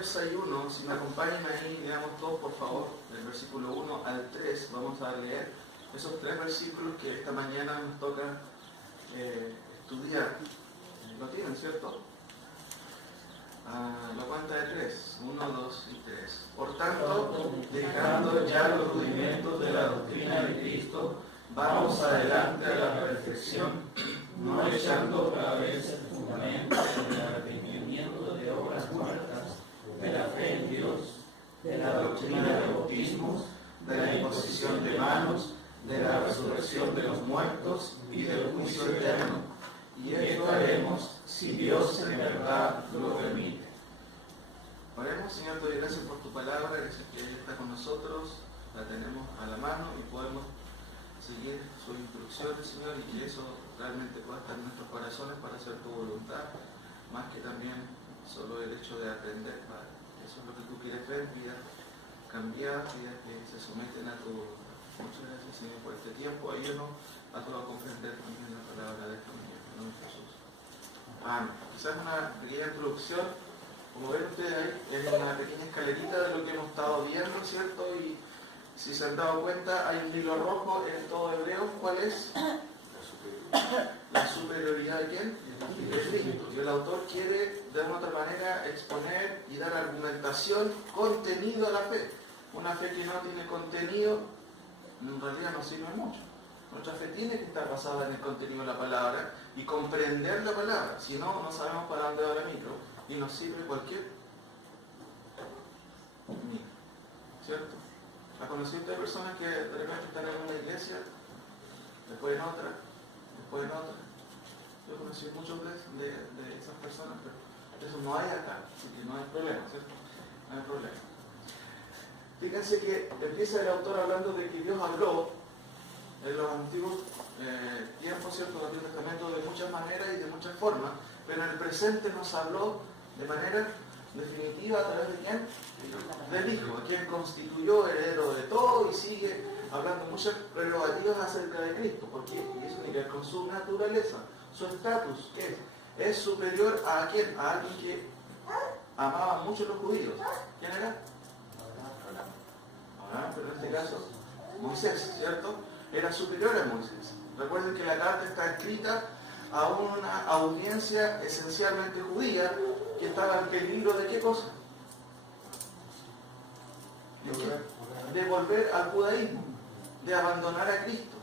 Hebreos 6.1, si me acompañan ahí, leamos todos por favor, del versículo 1 al 3, vamos a leer esos 3 versículos que esta mañana nos toca estudiar. ¿Lo tienen, cierto? La cuenta de 3, 1, 2 y 3. Por tanto, dejando ya los rudimentos de la doctrina de Cristo, vamos adelante a la perfección, no echando otra vez el fundamento del arrepentimiento de obras muertas, de la fe en Dios, de la doctrina de bautismos, de la imposición de manos, de la resurrección de los muertos y del juicio eterno. Y esto haremos si Dios en verdad lo permite. Oremos. Señor, te doy gracias por tu palabra, gracias que ella está con nosotros, la tenemos a la mano y podemos seguir sus instrucciones, Señor, y que eso realmente pueda estar en nuestros corazones para hacer tu voluntad, más que también solo el hecho de aprender, Padre. Eso es lo que tú quieres ver, vidas cambiadas, vidas que se someten a tu voluntad. Muchas gracias, Señor, por este tiempo. Ayúdanos a todos a comprender también la palabra de esta mañana. En nombre de Jesús. Amén. Quizás una pequeña introducción. Como ven ustedes ahí, es una pequeña escalerita de lo que hemos estado viendo, ¿cierto? Y si se han dado cuenta, hay un hilo rojo en todo Hebreo. ¿Cuál es? La superioridad de ¿quién? De Cristo. Y el autor quiere, de alguna otra manera, exponer y dar argumentación, contenido a la fe. Una fe que no tiene contenido, en realidad no sirve mucho. Nuestra fe tiene que estar basada en el contenido de la palabra y comprender la palabra. Si no, no sabemos para dónde va la micro y nos sirve cualquier micro. ¿Cierto? ¿Ha conocido usted personas que de repente están en una iglesia, después en otra, después en otra? Yo conocí muchos de esas personas, pero eso no hay acá, así que no hay problema, ¿cierto? No hay problema. Fíjense que empieza el autor hablando de que Dios habló en los antiguos tiempos, ¿cierto?, del Antiguo Testamento de muchas maneras y de muchas formas, pero en el presente nos habló de manera definitiva a través de ¿quién? Del Hijo, a quien constituyó heredero de todo y sigue hablando muchas prerrogativas acerca de Cristo. ¿Por qué? Y eso tiene que ver con su naturaleza, su estatus, ¿qué es? Es superior a ¿quién? A alguien que amaba mucho a los judíos. ¿Quién era? Pero en este caso, Moisés, ¿cierto? Era superior a Moisés. Recuerden que la carta está escrita a una audiencia esencialmente judía que estaba en peligro de ¿qué cosa? De volver al judaísmo, de abandonar a Cristo.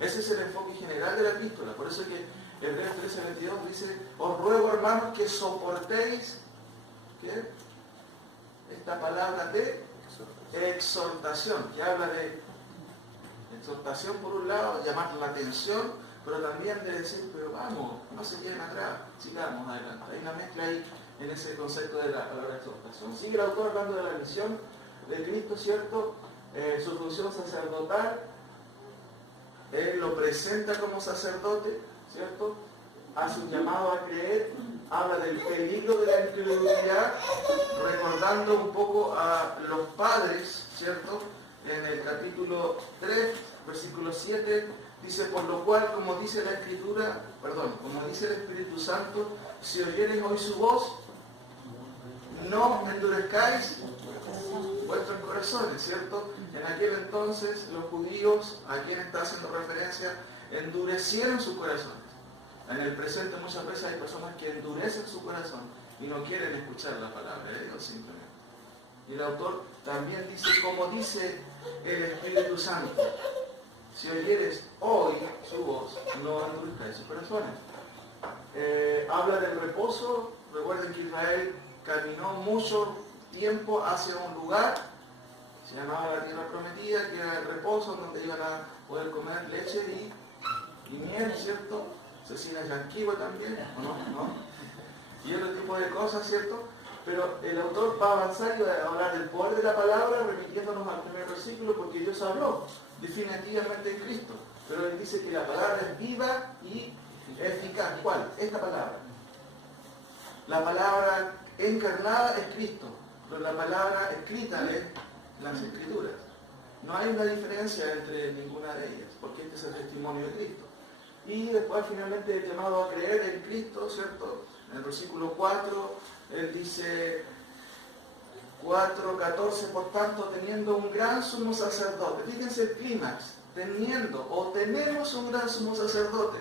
Ese es el enfoque general de la epístola. Por eso es que Hebreos 13:22 dice: os ruego, hermanos, que soportéis ¿qué? Esta palabra de exhortación, que habla de exhortación por un lado, llamar la atención, pero también de decir, pero vamos, no se queden atrás, sigamos adelante. Hay una mezcla ahí en ese concepto de la palabra exhortación. Sigue el autor hablando de la misión de Cristo, ¿cierto? Su función sacerdotal, él lo presenta como sacerdote, ¿cierto? Hace un llamado a creer, habla del peligro de la incredulidad, recordando un poco a los padres, ¿cierto? En el capítulo 3, versículo 7, dice: por lo cual, como dice la Escritura, como dice el Espíritu Santo, si oyereis hoy su voz, no endurezcáis vuestros corazones, ¿cierto? En aquel entonces los judíos, a quien está haciendo referencia, endurecieron sus corazones. En el presente muchas veces hay personas que endurecen su corazón y no quieren escuchar la palabra de Dios simplemente. Y el autor también dice, como dice el Espíritu Santo, si oyeres hoy su voz, no endurezcáis sus corazones. Habla del reposo. Recuerden que Israel caminó mucho tiempo hacia un lugar, se llamaba la tierra prometida, que era el reposo, donde iban a poder comer leche y miel, ¿cierto? Cecina yanquiwa también, ¿o no? Y otro tipo de cosas, ¿cierto? Pero el autor va a avanzar y va a hablar del poder de la palabra, remitiéndonos al primer versículo, porque Dios habló definitivamente en Cristo. Pero él dice que la palabra es viva y eficaz. ¿Cuál? Esta palabra. La palabra encarnada es Cristo, pero la palabra escrita es las Escrituras. No hay una diferencia entre ninguna de ellas, porque este es el testimonio de Cristo. Y después finalmente el llamado a creer en Cristo, ¿cierto? En el versículo 4, él dice, 4:14, por tanto, teniendo un gran sumo sacerdote. Fíjense el clímax, teniendo o tenemos un gran sumo sacerdote.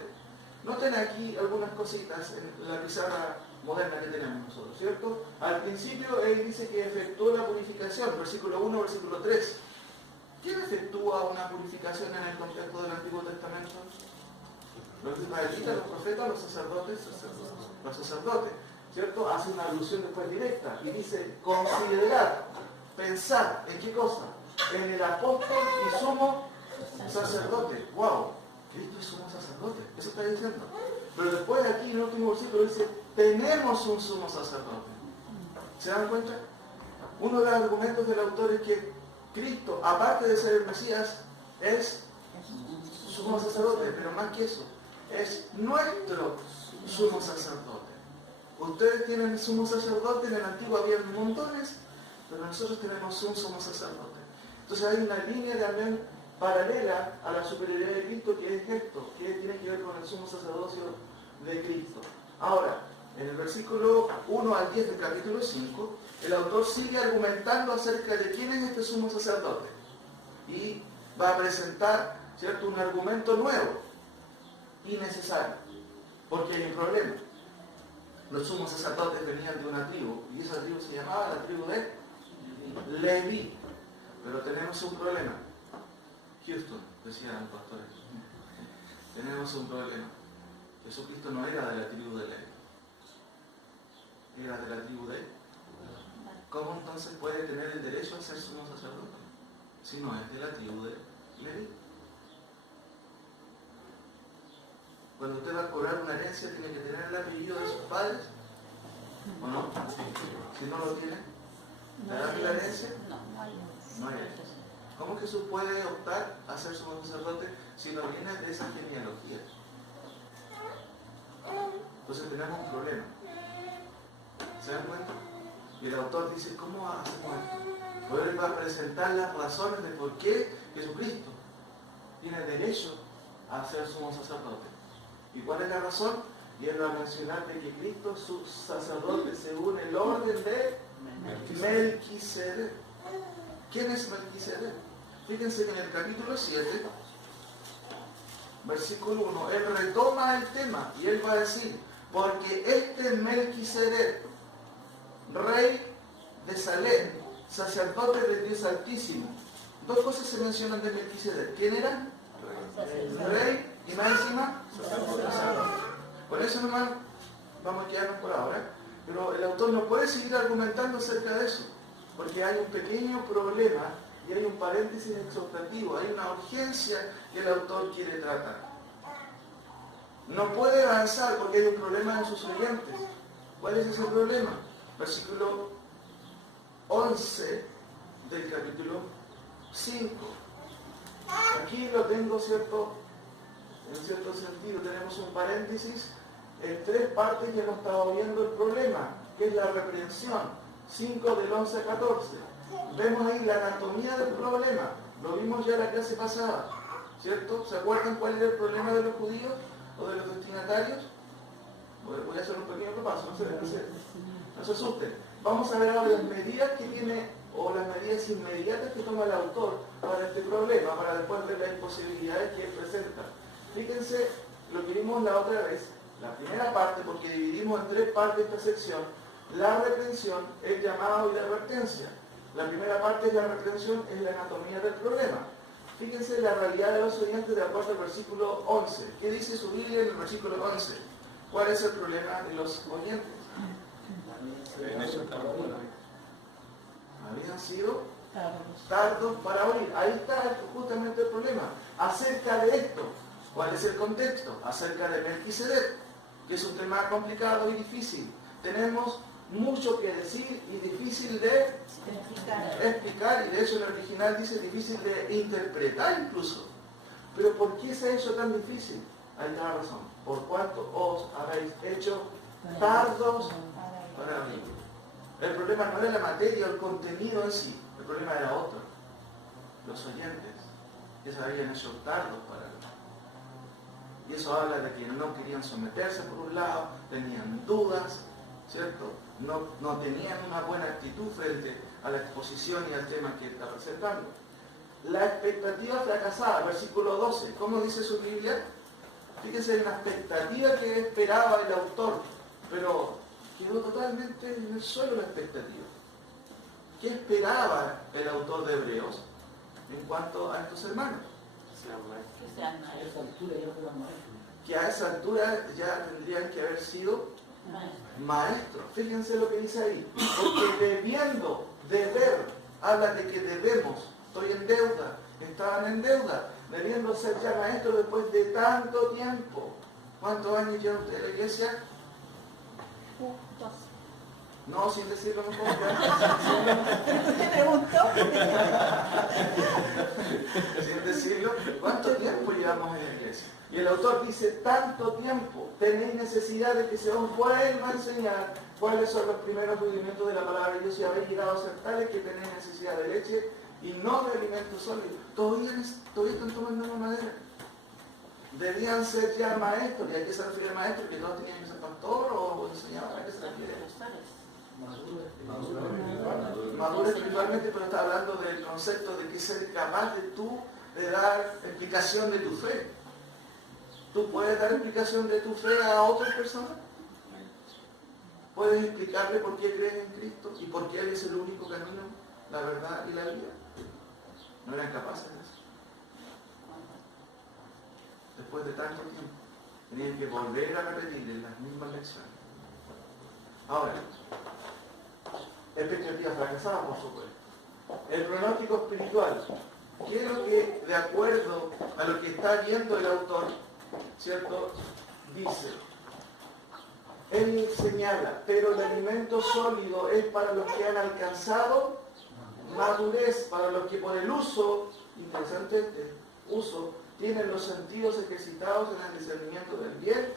Noten aquí algunas cositas en la pizarra moderna que tenemos nosotros, ¿cierto? Al principio él dice que efectuó la purificación, versículo 1, versículo 3. ¿Quién efectúa una purificación en el contexto del Antiguo Testamento? Los israelitas, los profetas, los sacerdotes, los sacerdotes, ¿cierto? Hace una alusión después directa y dice, considerar, pensar, ¿en qué cosa? En el apóstol y sumo sacerdote. ¡Wow! Cristo es sumo sacerdote, eso está diciendo. Pero después aquí en el último versículo dice, tenemos un sumo sacerdote. ¿Se dan cuenta? Uno de los argumentos del autor es que Cristo, aparte de ser el Mesías, es sumo sacerdote, pero más que eso, es nuestro sumo sacerdote. Ustedes tienen sumo sacerdote, en el antiguo había montones, pero nosotros tenemos un sumo sacerdote. Entonces hay una línea también paralela a la superioridad de Cristo, que es esto, que tiene que ver con el sumo sacerdocio de Cristo. Ahora, en el versículo 1 al 10 del capítulo 5, el autor sigue argumentando acerca de quién es este sumo sacerdote. Y va a presentar, ¿cierto?, un argumento nuevo y necesario, porque hay un problema. Los sumos sacerdotes venían de una tribu, y esa tribu se llamaba la tribu de Leví. Pero tenemos un problema. Houston, decían los pastores, tenemos un problema. Jesucristo no era de la tribu de Leví, era de la tribu de... ¿Cómo entonces puede tener el derecho a ser sumo sacerdote si no es de la tribu de Leví? Cuando usted va a cobrar una herencia, tiene que tener el apellido de sus padres, ¿o no? Si no lo tiene, ¿le dan la herencia? No hay herencia. ¿Cómo Jesús puede optar a ser sumo sacerdote si no viene de esa genealogía? Entonces tenemos un problema. ¿Se dan cuenta? Y el autor dice, ¿cómo hacemos esto? Pues él va a presentar las razones de por qué Jesucristo tiene derecho a ser sumo sacerdote. ¿Y cuál es la razón? Y él va a mencionar de que Cristo es su sacerdote según el orden de Melquisedec. ¿Quién es Melquisedec? Fíjense que en el capítulo 7, versículo 1, él retoma el tema y él va a decir, porque este Melquisedec, rey de Salem, sacerdote del Dios Altísimo. Dos cosas se mencionan de Melquisedec. ¿Quién era? Rey y más encima, sacerdote. Por eso nomás vamos a quedarnos por ahora. Pero el autor no puede seguir argumentando acerca de eso, porque hay un pequeño problema y hay un paréntesis exhortativo, hay una urgencia que el autor quiere tratar. No puede avanzar porque hay un problema en sus oyentes. ¿Cuál es ese problema? Versículo 11 del capítulo 5. Aquí lo tengo, ¿cierto? En cierto sentido tenemos un paréntesis en tres partes que hemos estado viendo el problema, que es la reprensión. 5 del 11 al 14. Vemos ahí la anatomía del problema. Lo vimos ya en la clase pasada, ¿cierto? ¿Se acuerdan cuál era el problema de los judíos o de los destinatarios? Voy a hacer un pequeño repaso, no se asusten. Vamos a ver ahora las medidas que tiene, o las medidas inmediatas que toma el autor para este problema, para después ver las imposibilidades que él presenta. Fíjense lo que vimos la otra vez, la primera parte, porque dividimos en tres partes esta sección: la reprensión, el llamado y la advertencia. La primera parte de la reprensión es la anatomía del problema. Fíjense la realidad de los oyentes de acuerdo al versículo 11. ¿Qué dice su Biblia en el versículo 11? ¿Cuál es el problema de los oyentes? Habían sido tardos para oír. Ahí está justamente el problema. Acerca de esto, ¿cuál es el contexto? Acerca de Melquisedec, que es un tema complicado y difícil. Tenemos mucho que decir y difícil de explicar, y de hecho el original dice difícil de interpretar incluso. Pero ¿por qué se ha hecho tan difícil? Hay una razón. Por cuanto os habéis hecho tardos para oír. El problema no era la materia o el contenido en sí, el problema era otro. Los oyentes, que se habían hecho tardos para oír. Y eso habla de que no querían someterse por un lado, tenían dudas, ¿cierto? No tenían una buena actitud frente a la exposición y al tema que está presentando. La expectativa fracasada, versículo 12. ¿Cómo dice su Biblia? Fíjense en la expectativa que esperaba el autor, pero quedó totalmente en el suelo la expectativa. ¿Qué esperaba el autor de Hebreos en cuanto a estos hermanos? Que a esa altura ya tendrían que haber sido maestros. Fíjense lo que dice ahí. Porque debiendo, deber, habla de que debemos. Estoy en deuda, estaban en deuda, debiendo ser ya maestros después de tanto tiempo. ¿Cuántos años lleva usted en la iglesia? 2. No, sin decirlo mejor. ¿Te preguntó? Sin decirlo, ¿cuánto tiempo llevamos en la iglesia? Y el autor dice, tanto tiempo, tenéis necesidad de que se os vuelva a enseñar cuáles son los primeros rudimentos de la palabra de Dios y habéis llegado a ser tales que tenéis necesidad de leche y no de alimentos sólidos. Todavía están tomando la madera. Debían ser ya maestros. ¿Y a qué se refiere maestro? ¿Que todos tenían que ser pastor o enseñador? ¿A qué se refiere? Maduro espiritualmente, pero está hablando del concepto de que ser capaz de dar explicación de tu fe. ¿Tú puedes dar explicación de tu fe a otras personas? ¿Puedes explicarle por qué crees en Cristo y por qué Él es el único camino, la verdad y la vida? No eran capaces de eso. Después de tanto tiempo, tenían que volver a repetir las mismas lecciones. Ahora, expectativa fracasada, por supuesto. El pronóstico espiritual. ¿Qué es lo que, de acuerdo a lo que está viendo el autor, ¿cierto?, dice? Él señala, pero el alimento sólido es para los que han alcanzado madurez, para los que por el uso, interesante este uso, tienen los sentidos ejercitados en el discernimiento del bien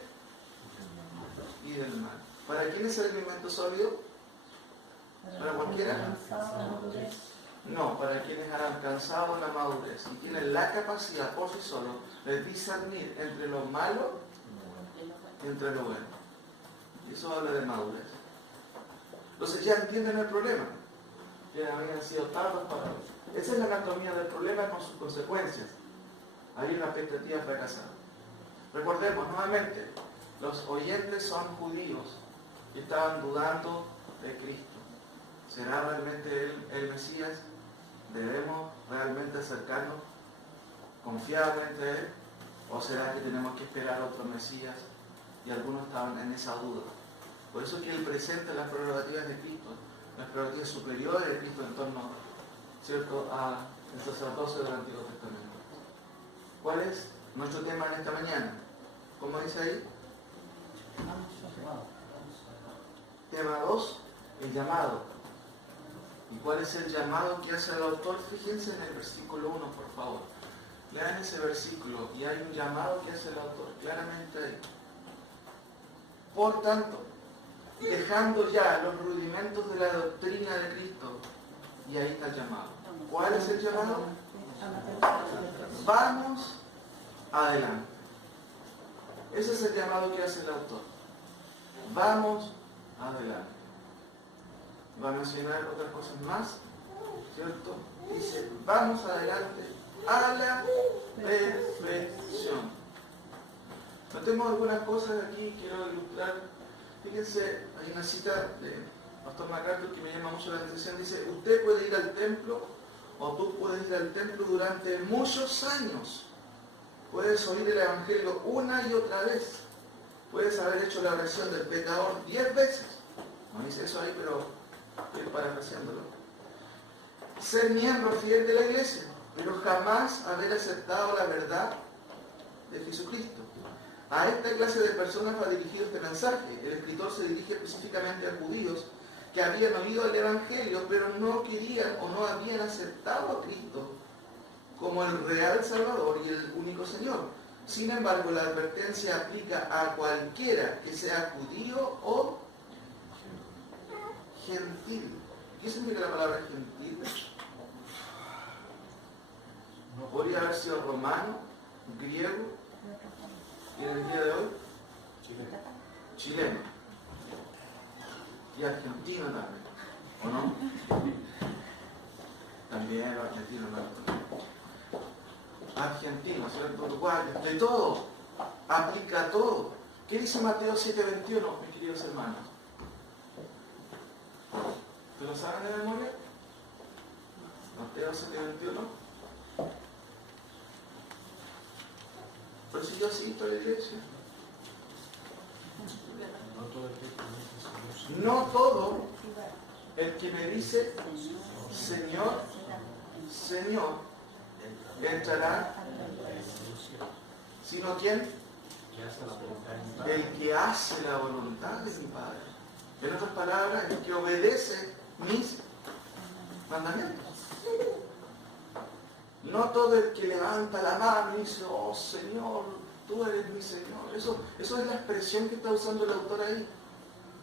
y del mal. ¿Para quién es el alimento sólido? ¿Para cualquiera? No, para quienes han alcanzado la madurez y tienen la capacidad por sí solos de discernir entre lo malo y entre lo bueno. Y eso habla de madurez. Entonces ya entienden el problema, que habían sido tardos para ellos. Esa es la anatomía del problema con sus consecuencias. Hay una expectativa fracasada. Recordemos nuevamente, los oyentes son judíos y estaban dudando de Cristo. ¿Será realmente Él el Mesías? ¿Debemos realmente acercarnos confiadamente a Él? ¿O será que tenemos que esperar a otro Mesías? Y algunos estaban en esa duda. Por eso es que Él presenta las prerrogativas de Cristo, las prerrogativas superiores de Cristo en torno, ¿cierto?, al sacerdocio del Antiguo Testamento. ¿Cuál es nuestro tema en esta mañana? ¿Cómo dice ahí? Tema 2, el llamado. ¿Y cuál es el llamado que hace el autor? Fíjense en el versículo 1, por favor. Lean ese versículo y hay un llamado que hace el autor, claramente ahí. Por tanto, dejando ya los rudimentos de la doctrina de Cristo, y ahí está el llamado. ¿Cuál es el llamado? Vamos adelante. Ese es el llamado que hace el autor. Vamos adelante. Va a mencionar otras cosas más, ¿cierto? Dice, vamos adelante a la perfección. Notemos algunas cosas aquí, quiero ilustrar. Fíjense, hay una cita de Pastor MacArthur que me llama mucho la atención. Dice, usted puede ir al templo, o tú puedes ir al templo durante muchos años. Puedes oír el Evangelio una y otra vez. Puedes haber hecho la oración del pecador 10 veces. No dice eso ahí, pero estoy parafraseándolo. Ser miembro fiel de la iglesia, pero jamás haber aceptado la verdad de Jesucristo. A esta clase de personas va dirigido este mensaje. El escritor se dirige específicamente a judíos que habían oído el Evangelio, pero no querían o no habían aceptado a Cristo como el real Salvador y el único Señor. Sin embargo, la advertencia aplica a cualquiera que sea judío o gentil. ¿Qué significa la palabra gentil? Podría haber sido romano, griego, y en el día de hoy, chileno. Y argentino también, ¿o no? también los argentinos no. Argentinos, ¿cierto? Uruguayos, de todo, aplica a todo. ¿Qué dice Mateo 7:21, mis queridos hermanos? ¿Te lo saben de memoria? Mateo 7:21. Pero si yo cito a la iglesia. No todo el que me dice Señor, Señor, entrará, sino ¿quién? El que hace la voluntad de mi Padre. En otras palabras, el que obedece mis mandamientos. No todo el que levanta la mano y dice, oh Señor, tú eres mi Señor. Eso es la expresión que está usando el autor ahí.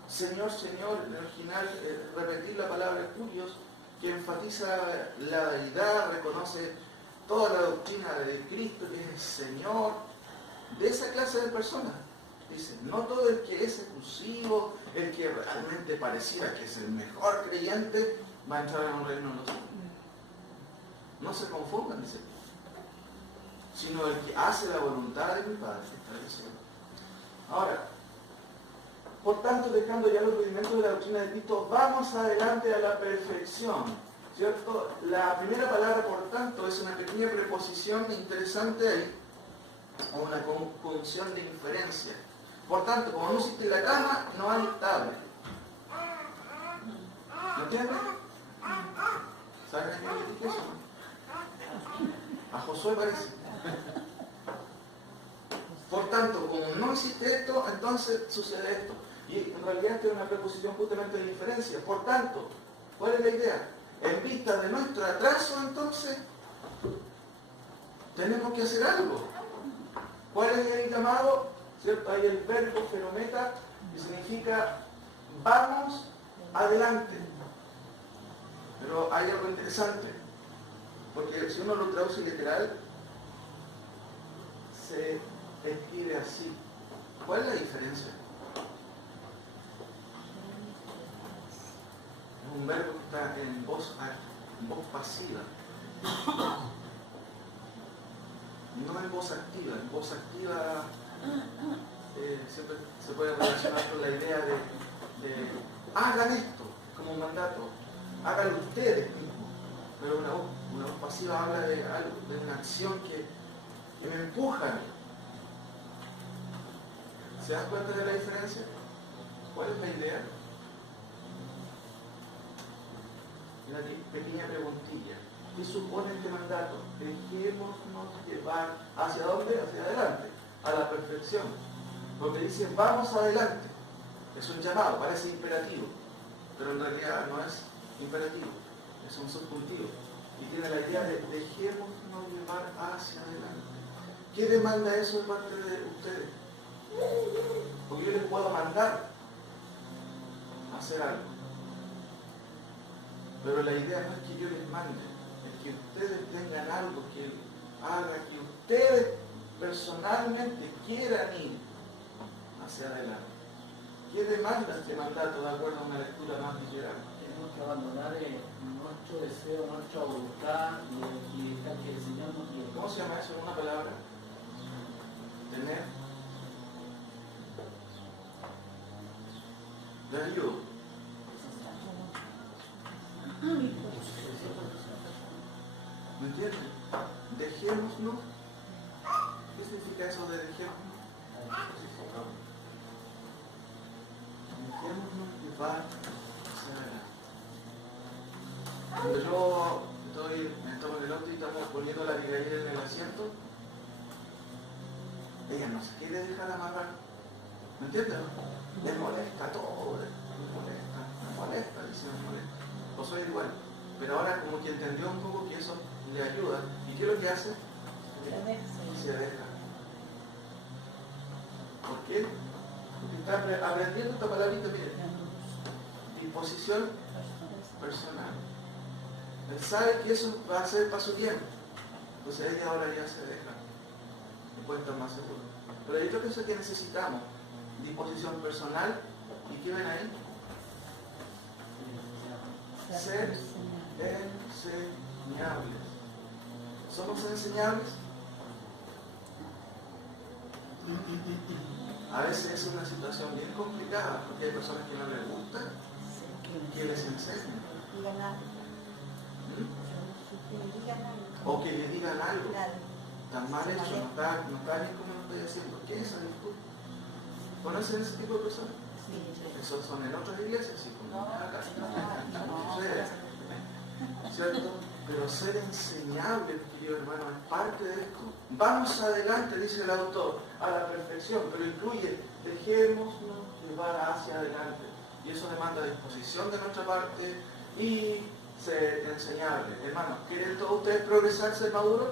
Señor, Señor, en el original, repetir la palabra curios, que enfatiza la deidad, reconoce toda la doctrina de Cristo, que es el Señor, de esa clase de personas. Dice, no todo el que es exclusivo, el que realmente pareciera que es el mejor creyente, va a entrar en un reino de los cielos. No se confundan, dice, sino el que hace la voluntad de mi Padre que está en el cielo. Ahora, por tanto, dejando ya los rudimentos de la doctrina de Cristo, vamos adelante a la perfección, ¿cierto? La primera palabra, por tanto, es una pequeña preposición interesante ahí, o una conjunción de inferencia. Por tanto, como no existe la cama, no hay tabla. ¿Me entienden? ¿Saben a quién le dije eso? A Josué parece. Por tanto, como no existe esto, entonces sucede esto. Y en realidad esta es una preposición justamente de diferencia. Por tanto, ¿cuál es la idea? En vista de nuestro atraso, entonces, tenemos que hacer algo. ¿Cuál es el llamado? ¿Cierto? Hay el verbo ferometa, que significa vamos adelante. Pero hay algo interesante, porque si uno lo traduce literal, se escribe así. ¿Cuál es la diferencia? Es un verbo que está en voz pasiva. No en voz activa. En voz activa siempre se puede relacionar con la idea de hagan esto, como un mandato. Háganlo ustedes mismos. Pero una voz pasiva habla de algo, de una acción que me empuja. ¿Se dan cuenta de la diferencia? ¿Cuál es la idea? Una pequeña preguntilla. ¿Qué supone este mandato? Dejémonos llevar ¿hacia dónde? Hacia adelante, a la perfección. Porque dice vamos adelante. Es un llamado, parece imperativo, pero en realidad no es imperativo, es un subjuntivo. Y tiene la idea de dejémonos llevar hacia adelante. ¿Qué demanda eso de parte de ustedes? Porque yo les puedo mandar a hacer algo. Pero la idea no es que yo les mande, es que ustedes tengan algo que haga que ustedes personalmente quieran ir hacia adelante. ¿Qué demanda este mandato de acuerdo a una lectura más literal? Tenemos que abandonar nuestro deseo, nuestra voluntad y dejar que el Señor nos guíe. ¿Cómo se llama eso en una palabra? Tener. ¿Me ayudo? ¿Me entienden? Dejémonos. ¿Qué significa eso de dejémonos? Dejémonos llevar hacia adelante. Cuando yo estamos en el auto y estamos poniendo la Abigail en el asiento, ella no se quiere dejar amarrar. ¿Me entienden? Me molesta todo, me molesta, dice me molesta. O soy igual. Pero ahora como que entendió un poco que eso le ayuda. ¿Y qué es lo que hace? Se deja. ¿Por qué? Porque está aprendiendo esta palabrita, miren. Disposición personal. Él sabe que eso va a ser para su tiempo. Entonces ella ahora ya se deja. No puede estar más seguro. Pero hay otra cosa que necesitamos. Disposición personal. ¿Y qué ven ahí? Ser enseñado. enseñables. ¿Somos enseñables? A veces es una situación bien complicada porque hay personas que no les gusta que les enseñen. O que le digan algo. Tan mal hecho, no está bien como lo estoy haciendo. ¿Qué es esa virtud? ¿Conocen ese tipo de personas? Esos son en otras iglesias, sí, como acá. ¿Cierto? Pero ser enseñable, querido hermano, es parte de esto. Vamos adelante, dice el autor, a la perfección, pero incluye, dejémonos llevar hacia adelante. Y eso demanda disposición de nuestra parte y ser enseñable. Hermano, ¿quieren todos ustedes progresar, ser maduros?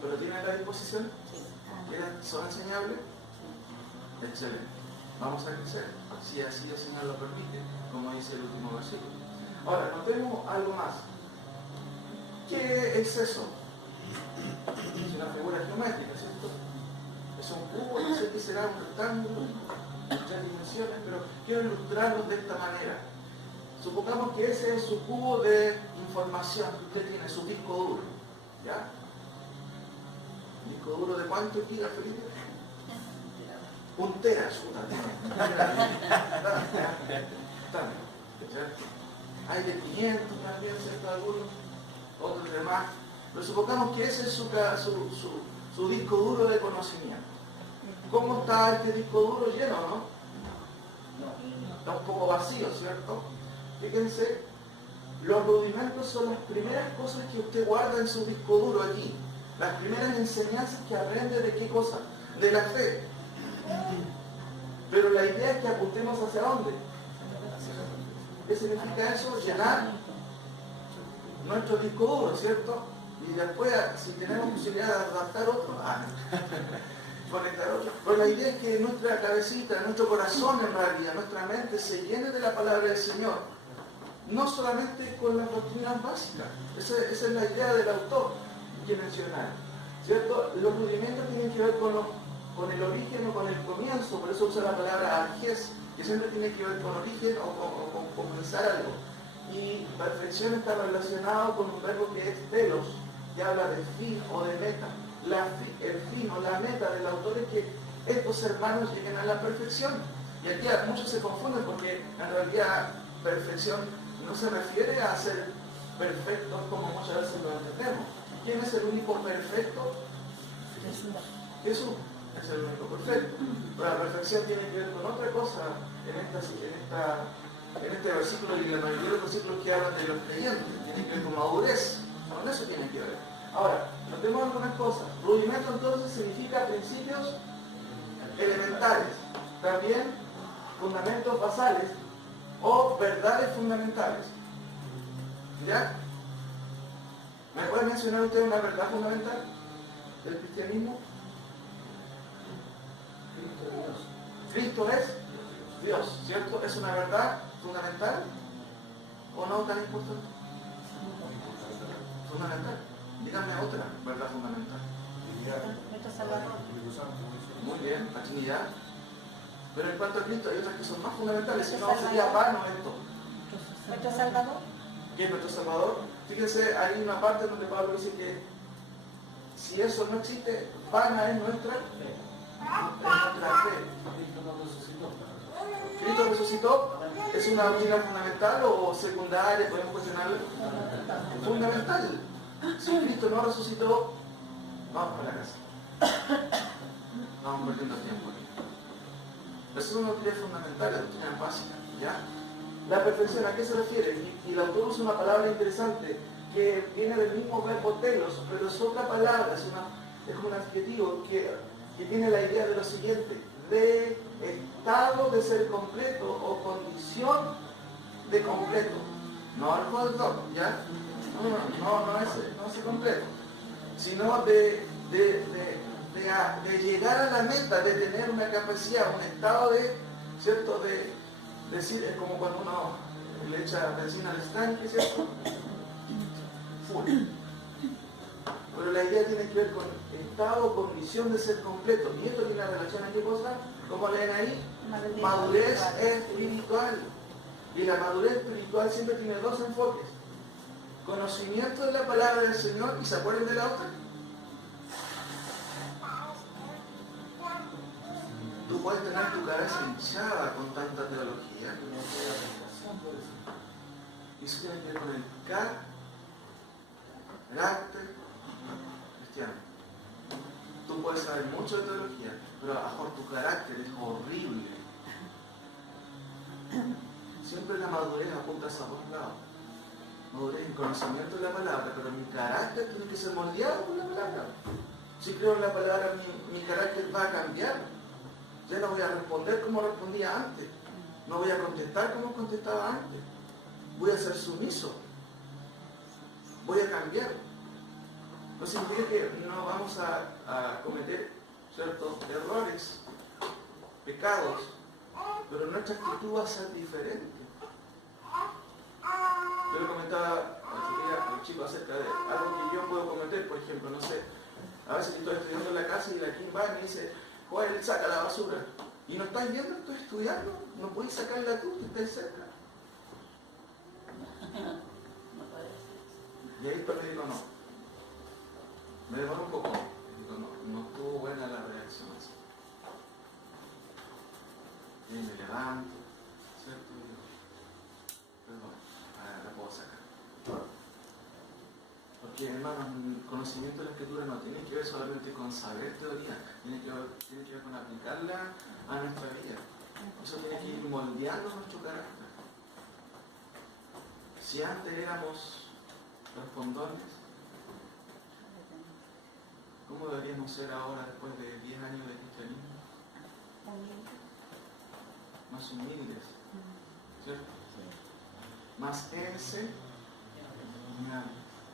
¿Pero tienen la disposición? ¿Son enseñables? Excelente. Vamos a crecer, si así el Señor lo permite, como dice el último versículo. Ahora, notemos algo más. ¿Qué es eso? Es una figura geométrica, ¿cierto? Es un cubo, no sé qué será, un rectángulo, en 3 dimensiones, pero quiero ilustrarlo de esta manera. Supongamos que ese es su cubo de información que usted tiene, su disco duro. ¿Ya? ¿Disco duro de cuánto giga, Felipe? Un tera, hay de 500 también, ¿cierto? Algunos, otros de más. Pero supongamos que ese es su disco duro de conocimiento. ¿Cómo está este disco duro? Lleno, ¿no? Está un poco vacío, ¿cierto? Fíjense, los rudimentos son las primeras cosas que usted guarda en su disco duro aquí. Las primeras enseñanzas que aprende de qué cosa? De la fe. Pero la idea es que apuntemos hacia dónde. ¿Qué significa eso? Llenar nuestro disco duro, ¿cierto? Y después, si tenemos posibilidad de adaptar otro, conectar otro. Pero la idea es que nuestra cabecita, nuestro corazón en realidad, nuestra mente se llene de la palabra del Señor. No solamente con las doctrinas básicas. Esa es la idea del autor que mencionaba, ¿cierto? Los rudimentos tienen que ver con el origen o con el comienzo, por eso usa la palabra arges, que siempre tiene que ver con origen o con comenzar algo. Y perfección está relacionado con un verbo que es telos, que habla de fin o de meta. El fin o la meta del autor es que estos hermanos lleguen a la perfección. Y aquí muchos se confunden porque en realidad perfección no se refiere a ser perfectos como muchas veces lo entendemos. ¿Quién es el único perfecto? Jesús es el único perfecto. Pero la perfección tiene que ver con otra cosa en este versículo y la mayoría de los versículos que hablan de los creyentes. Tiene que ver con madurez. Con eso tiene que ver. Ahora, notemos algunas cosas. Rudimento entonces significa principios elementales. También fundamentos basales o verdades fundamentales. ¿Ya? ¿Me puede mencionar usted una verdad fundamental del cristianismo? Cristo es Dios, ¿cierto? ¿Es una verdad fundamental o no tan importante? Fundamental. Díganme otra verdad fundamental. Nuestro Salvador. Muy bien, la Trinidad. Pero en cuanto a Cristo hay otras que son más fundamentales, si no sería vano esto. Nuestro Salvador. ¿Qué es nuestro Salvador? Fíjense, hay una parte donde Pablo dice que si eso no existe, vana es nuestra fe. ¿Cristo resucitó? ¿Es una doctrina fundamental o secundaria? ¿Podemos cuestionarla? Fundamental. Si Cristo no resucitó, vamos para la casa. Vamos perdiendo tiempo aquí. Eso es una doctrina fundamental, la doctrina básica. ¿Ya? La perfección, ¿a qué se refiere? Y el autor usa una palabra interesante que viene del mismo verbo telos, pero es otra palabra, es un adjetivo que tiene la idea de lo siguiente, de estado de ser completo o condición de completo. No el hot dog, ¿ya? No ese completo, sino de llegar a la meta, de tener una capacidad, un estado de, ¿cierto? De decir, es como cuando uno le echa benzina al estanque, ¿cierto? Full. Pero la idea tiene que ver con estado o condición de ser completo. ¿Y esto tiene relación a qué cosa? Como leen ahí, madurez espiritual. Y la madurez espiritual siempre tiene dos enfoques. conocimiento de la palabra del Señor y se acuerdan de la otra. Tú puedes tener tu cabeza hinchada con tanta teología. Y eso tiene que ver con el carácter cristiano. Tú puedes saber mucho de teología, pero a lo mejor tu carácter es horrible. Siempre la madurez apunta a esos dos lados. Madurez y conocimiento de la palabra, pero mi carácter tiene que ser moldeado por la palabra. Si creo en la palabra, mi carácter va a cambiar. Ya no voy a responder como respondía antes. No voy a contestar como contestaba antes. Voy a ser sumiso. Voy a cambiar. No significa que no vamos a cometer ciertos errores, pecados, pero nuestra actitud va a ser diferente. Yo le comentaba a los chicos acerca de algo que yo puedo cometer, por ejemplo, no sé, a veces estoy estudiando en la casa y la Kim va y me dice, Joel, saca la basura. Y no estás yendo, estoy estudiando, no puedes sacarla tú, que estás cerca. Y ahí después le digo, no. Me demoro un poco. Digo, no estuvo buena la reacción así. Y me levanto, ¿cierto? Y digo, perdón, la puedo sacar. Porque, hermanos, el conocimiento de la Escritura no tiene que ver solamente con saber teoría, tiene que ver con aplicarla a nuestra vida. Eso tiene que ir moldeando nuestro carácter. Si antes éramos respondones, ¿cómo deberíamos ser ahora después de 10 años de cristianismo? Más humildes, ¿cierto? Más enseñables.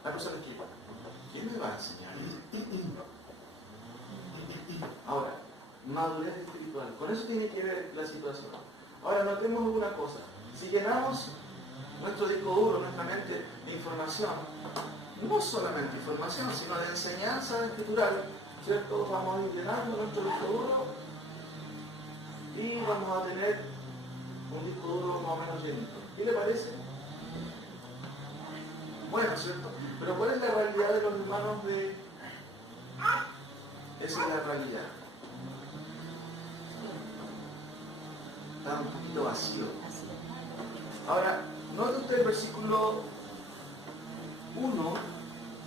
La cosa es que, ¿quién me va a enseñar eso? Ahora, madurez espiritual. Con eso tiene que ver la situación. Ahora, notemos una cosa. Si llenamos nuestro disco duro, nuestra mente de información, no solamente información, sino de enseñanza escritural, ¿cierto? Vamos a ir llenando nuestro disco duro y vamos a tener un disco duro más o menos llenito. ¿Qué le parece? Bueno, ¿cierto? Pero ¿cuál es la realidad de los hermanos de...? Esa es la realidad. Está un poquito vacío. Ahora, note usted el versículo 1,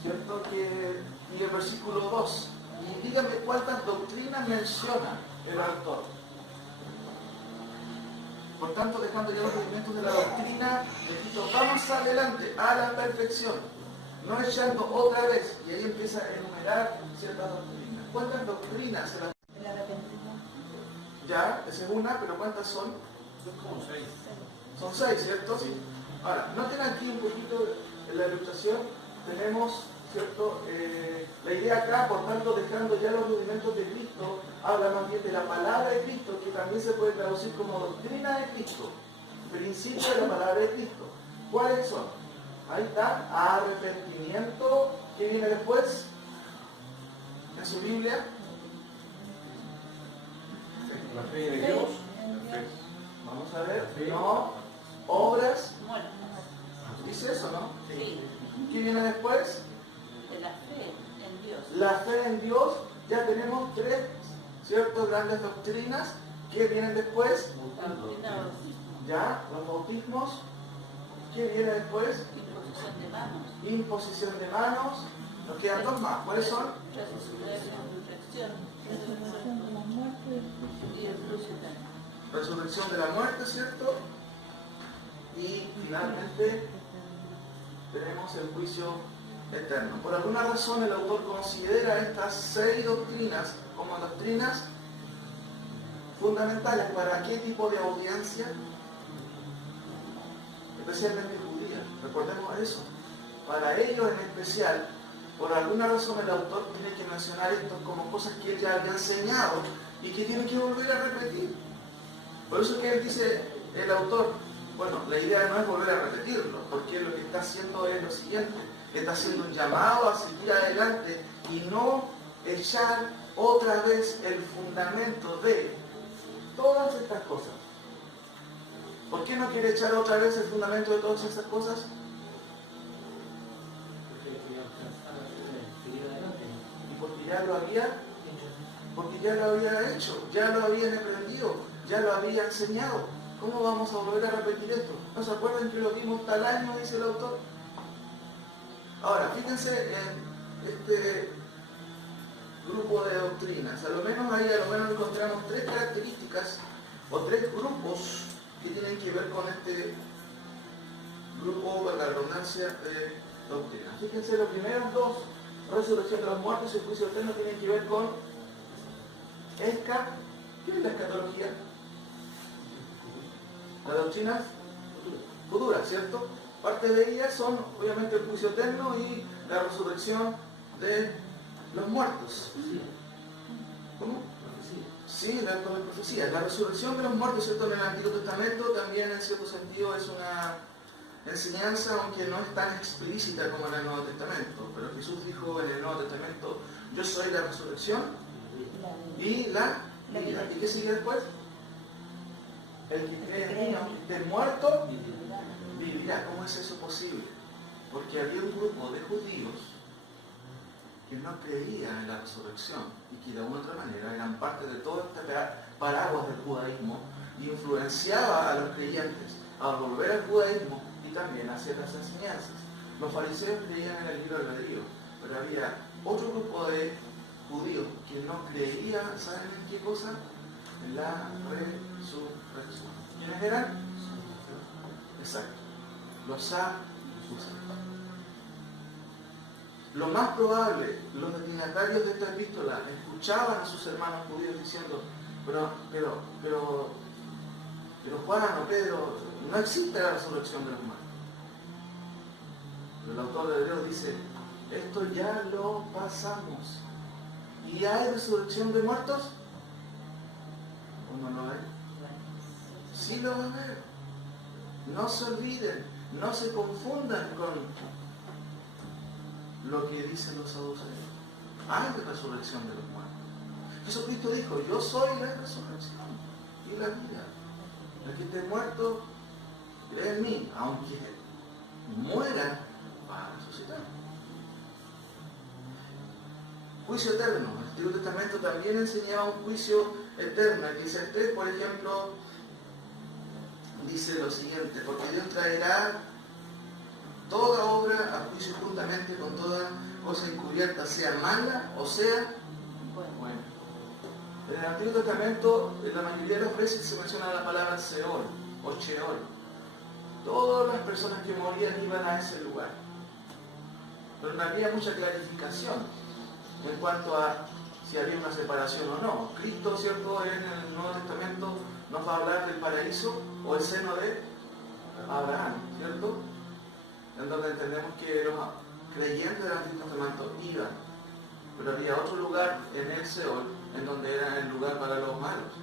¿cierto? Y el versículo 2. Y dígame cuántas doctrinas menciona el autor. Por tanto, dejando ya los rudimentos de la doctrina de Cristo, vamos adelante a la perfección, no echando otra vez. Y ahí empieza a enumerar ciertas doctrinas. ¿Cuántas doctrinas se las... El arrepentimiento. Ya, esa es una, pero ¿cuántas son? Son como 6. Son 6, ¿cierto? Sí. Ahora, noten aquí un poquito en la ilustración, tenemos, ¿cierto? La idea acá, por tanto, dejando ya los rudimentos de Cristo, habla más bien de la palabra de Cristo, que también se puede traducir como doctrina de Cristo, principio de la palabra de Cristo. ¿Cuáles son? Ahí está, arrepentimiento, ¿qué viene después? En su Biblia. La fe de Dios. Vamos a ver, no, obras, Bueno, dice eso, ¿no? sí, ¿Qué viene después? de la fe en Dios. La fe en Dios, ya tenemos 3, ¿cierto? Grandes doctrinas que vienen después. La doctrina de los Ya, los bautismos. ¿Qué viene después? imposición de manos. Imposición de manos. Nos quedan 2 más. ¿Cuáles son? Resurrección de la muerte y el juicio eterno. Resurrección de la muerte, ¿cierto? Y finalmente tenemos el juicio eterno. Por alguna razón el autor considera estas 6 doctrinas como doctrinas fundamentales. ¿Para qué tipo de audiencia? Especialmente judía. Recordemos eso. Para ellos en especial, por alguna razón el autor tiene que mencionar esto como cosas que él ya había enseñado y que tiene que volver a repetir. Por eso es que él dice, el autor, bueno, la idea no es volver a repetirlo, porque lo que está haciendo es lo siguiente, está haciendo un llamado a seguir adelante y no echar otra vez el fundamento de todas estas cosas. ¿Por qué no quiere echar otra vez el fundamento de todas estas cosas? lo había, porque ya lo había hecho, ya lo habían aprendido, ya lo había enseñado. ¿Cómo vamos a volver a repetir esto? ¿No se acuerdan que lo vimos tal año, dice el autor? Ahora, fíjense en este grupo de doctrinas. A lo menos encontramos tres características o tres grupos que tienen que ver con este grupo, para la redundancia, de doctrinas. Fíjense, los primeros dos, resurrección de los muertos y juicio eterno, tienen que ver con ¿qué es la escatología? Las doctrinas futuras, ¿cierto? Parte de ellas son obviamente el juicio eterno y la resurrección de los muertos. ¿Cómo? Sí, la profecía. La resurrección de los muertos, ¿cierto? En el Antiguo Testamento también en cierto sentido es una enseñanza, aunque no es tan explícita como en el Nuevo Testamento. Pero Jesús dijo en el Nuevo Testamento: yo soy la resurrección y la vida. ¿Y qué sigue después? El que cree en mí, aunque esté muerto, vivirá. ¿Cómo es eso posible? Porque había un grupo de judíos que no creían en la resurrección y que de alguna otra manera eran parte de todo este paraguas del judaísmo y influenciaba a los creyentes a volver al judaísmo y también a ciertas enseñanzas. Los fariseos creían en el libre albedrío, pero había otro grupo de judíos que no creían, ¿saben en qué cosa? En la resurrección. ¿Quiénes eran? Exacto. Los saduceos. Lo más probable, los destinatarios de esta epístola escuchaban a sus hermanos judíos diciendo: pero Juan o Pedro, no existe la resurrección de los muertos. Pero el autor de Hebreos dice: esto ya lo pasamos. ¿Y hay resurrección de muertos? ¿O no lo hay? Sí lo va a haber. No se olviden, no se confundan con lo que dicen los saduceos. Hay resurrección de los muertos. Jesucristo dijo: yo soy la resurrección y la vida. El que esté muerto, cree en mí, aunque muera, va a resucitar. Juicio eterno. El Antiguo Testamento también enseñaba un juicio eterno. El 16:3, por ejemplo, dice lo siguiente: porque Dios traerá toda obra a juicio juntamente con toda cosa encubierta, sea mala o sea buena. En el Antiguo Testamento, en la mayoría de las veces se menciona la palabra Seol o Sheol. Todas las personas que morían iban a ese lugar. Pero no había mucha clarificación en cuanto a si había una separación o no. Cristo, ¿cierto?, en el Nuevo Testamento nos va a hablar del paraíso o el seno de Abraham, ¿cierto? En donde entendemos que los creyentes del Antiguo Testamento iban, pero había otro lugar en el Seol, en donde era el lugar para los malos.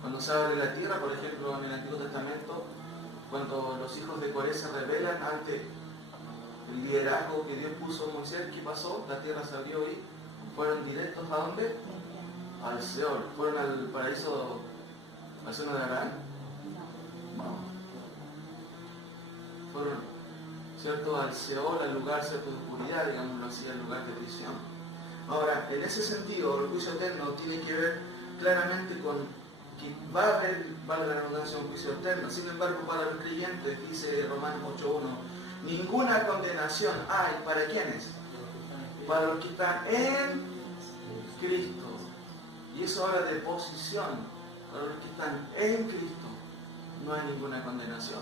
Cuando se abre la tierra, por ejemplo, en el Antiguo Testamento, cuando los hijos de Coré se rebelan ante el liderazgo que Dios puso en Moisés, ¿qué pasó? La tierra se abrió y fueron directos ¿a dónde? Al Seol. ¿Fueron al paraíso, al seno de Abraham? No. Fueron, ¿cierto?, al Seol, al lugar, ¿cierto?, de oscuridad, digámoslo así, al lugar de prisión. Ahora, en ese sentido, el juicio eterno tiene que ver claramente con que va a haber, valga la redundancia, un juicio eterno. Sin embargo, para los creyentes, dice Romanos 8:1, ninguna condenación hay. ¿Para quiénes? Para los que están en Cristo. Y eso habla de posición. Para los que están en Cristo no hay ninguna condenación.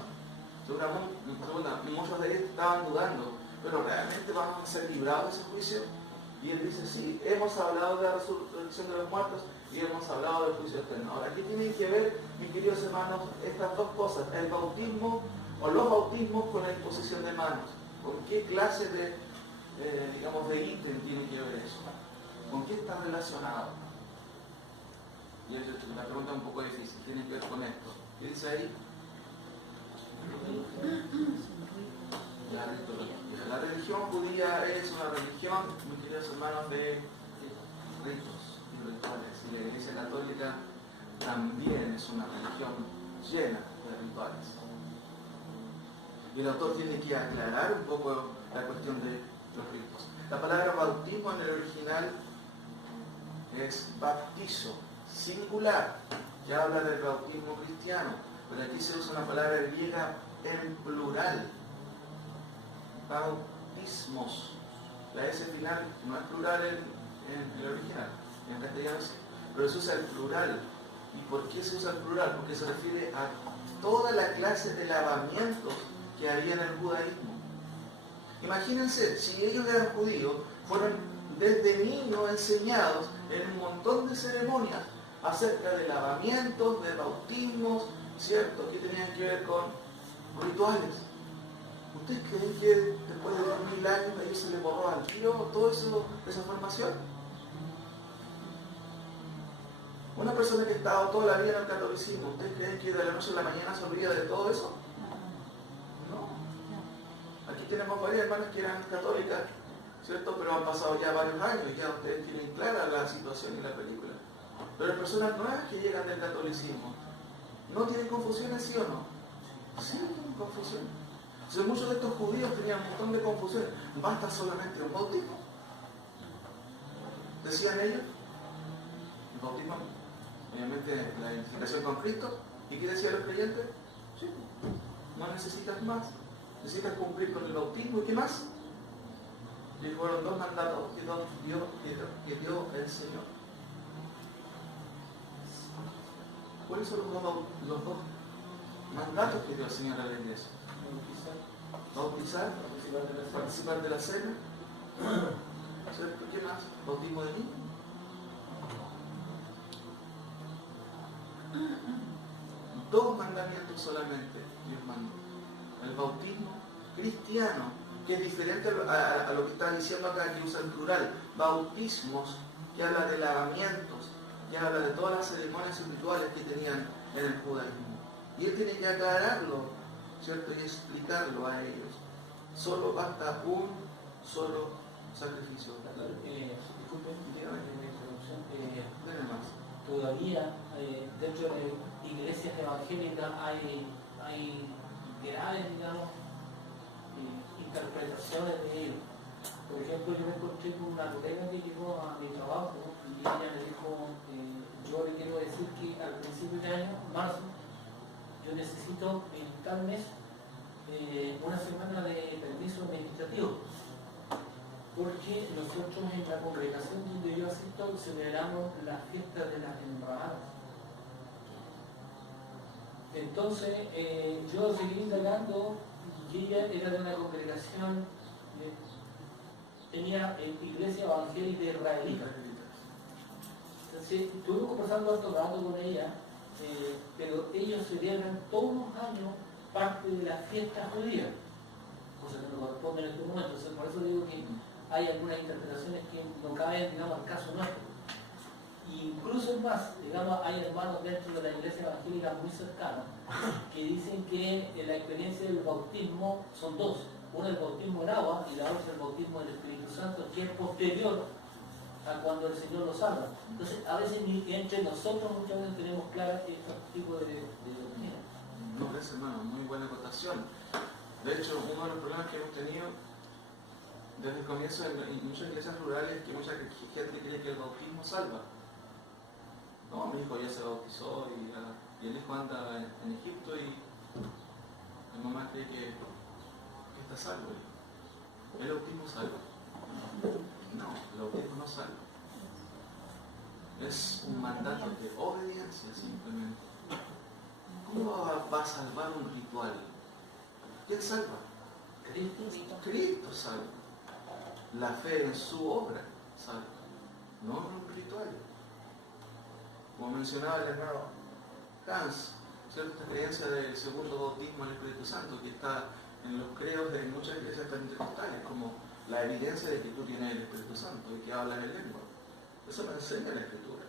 Muchos de ellos estaban dudando, pero ¿realmente vamos a ser librados de ese juicio? Y él dice: sí, hemos hablado de la resurrección de los muertos y hemos hablado del juicio eterno. Ahora, ¿qué tienen que ver, mis queridos hermanos, estas dos cosas? El bautismo o los bautismos con la imposición de manos. ¿Con qué clase de, de ítem tiene que ver eso? ¿Con qué está relacionado? Y la pregunta es un poco difícil. Tiene que ver con esto. ¿Qué dice ahí? La religión judía es una religión, mis queridos hermanos, de ritos y rituales. Y la Iglesia Católica también es una religión llena de rituales. Y el autor tiene que aclarar un poco la cuestión de los ritos. La palabra bautismo en el original es baptizo, singular, que habla del bautismo cristiano, pero aquí se usa una palabra griega en plural, bautismos. La S final no es plural en el original, en castellano sí, pero se usa el plural. ¿Y por qué se usa el plural? Porque se refiere a toda la clase de lavamientos que había en el judaísmo. Imagínense, si ellos eran judíos, fueron desde niños enseñados en un montón de ceremonias acerca de lavamientos, de bautismos, ¿cierto? Que tenían que ver con rituales. ¿Ustedes creen que después de 2000 años a ellos se les borró al tiro toda esa formación? Una persona que ha estado toda la vida en el catolicismo, ¿ustedes creen que de la noche a la mañana se olvida de todo eso? No. Aquí tenemos varias hermanas que eran católicas, ¿cierto? Pero han pasado ya varios años y ya ustedes tienen clara la situación y la película. Pero personas nuevas que llegan del catolicismo, ¿no tienen confusiones, sí o no? Sí, tienen confusiones. Entonces, muchos de estos judíos tenían un montón de confusiones. ¿Basta solamente un bautismo? Decían ellos. El bautismo, obviamente, la identificación con Cristo. ¿Y qué decían los creyentes? Sí, no necesitas más. Necesitas cumplir con el bautismo. ¿Y qué más? Y fueron dos mandatos que dio el Señor. ¿Cuáles son los dos mandatos que dio el Señor a la iglesia? Bautizar, participar de la cena, ¿cierto? ¿Qué más? Bautismo de niños. Dos mandamientos solamente Dios mandó. El bautismo cristiano, que es diferente a lo que está diciendo acá, que usa el plural. Bautismos, que habla de lavamientos, que habla de todas las ceremonias rituales que tenían en el judaísmo. Y él tiene que aclararlo, ¿cierto? Y explicarlo a ellos. Solo basta un solo sacrificio. Disculpen, dígame la introducción. Dale más. Todavía dentro de iglesias evangélicas hay graves, digamos, interpretaciones de ellos. Por ejemplo, yo me encontré con una colega que llegó a mi trabajo y ella me dijo, yo le quiero decir que al principio de año, marzo, yo necesito en tal mes una semana de permiso administrativo, porque nosotros en la congregación donde yo asisto celebramos la fiesta de las embajadas. Entonces yo seguí indagando y ella era de una congregación, tenía iglesia evangélica israelita. Entonces estuve conversando harto rato con ella, pero ellos celebran todos los años parte de la fiesta judía, cosa que no corresponde en este momento. Entonces, por eso digo que hay algunas interpretaciones que no caben, digamos, al caso nuestro. Incluso es más, digamos, hay hermanos dentro de la iglesia evangélica muy cercanos que dicen que la experiencia del bautismo son dos. Una es el bautismo en agua y la otra es el bautismo del Espíritu Santo, que es posterior a cuando el Señor lo salva. Entonces, a veces entre nosotros muchas veces tenemos claro este tipo de doctrina. No, gracias, hermano, muy buena acotación. De hecho, uno de los problemas que hemos tenido desde el comienzo en muchas iglesias rurales es que mucha gente cree que el bautismo salva. No, mi hijo ya se bautizó y el hijo anda en Egipto y mi mamá cree que está salvo. ¿El bautismo salva? No, el bautismo no salva. Es un mandato de obediencia simplemente. ¿Cómo va a salvar un ritual? ¿Quién salva? Cristo salva. La fe en su obra salva, no en un ritual. Como mencionaba el hermano Hans, ¿cierto? Esta creencia del segundo bautismo del Espíritu Santo que está en los credos de muchas iglesias pentecostales como la evidencia de que tú tienes el Espíritu Santo y que hablas en lengua. Eso lo enseña la Escritura.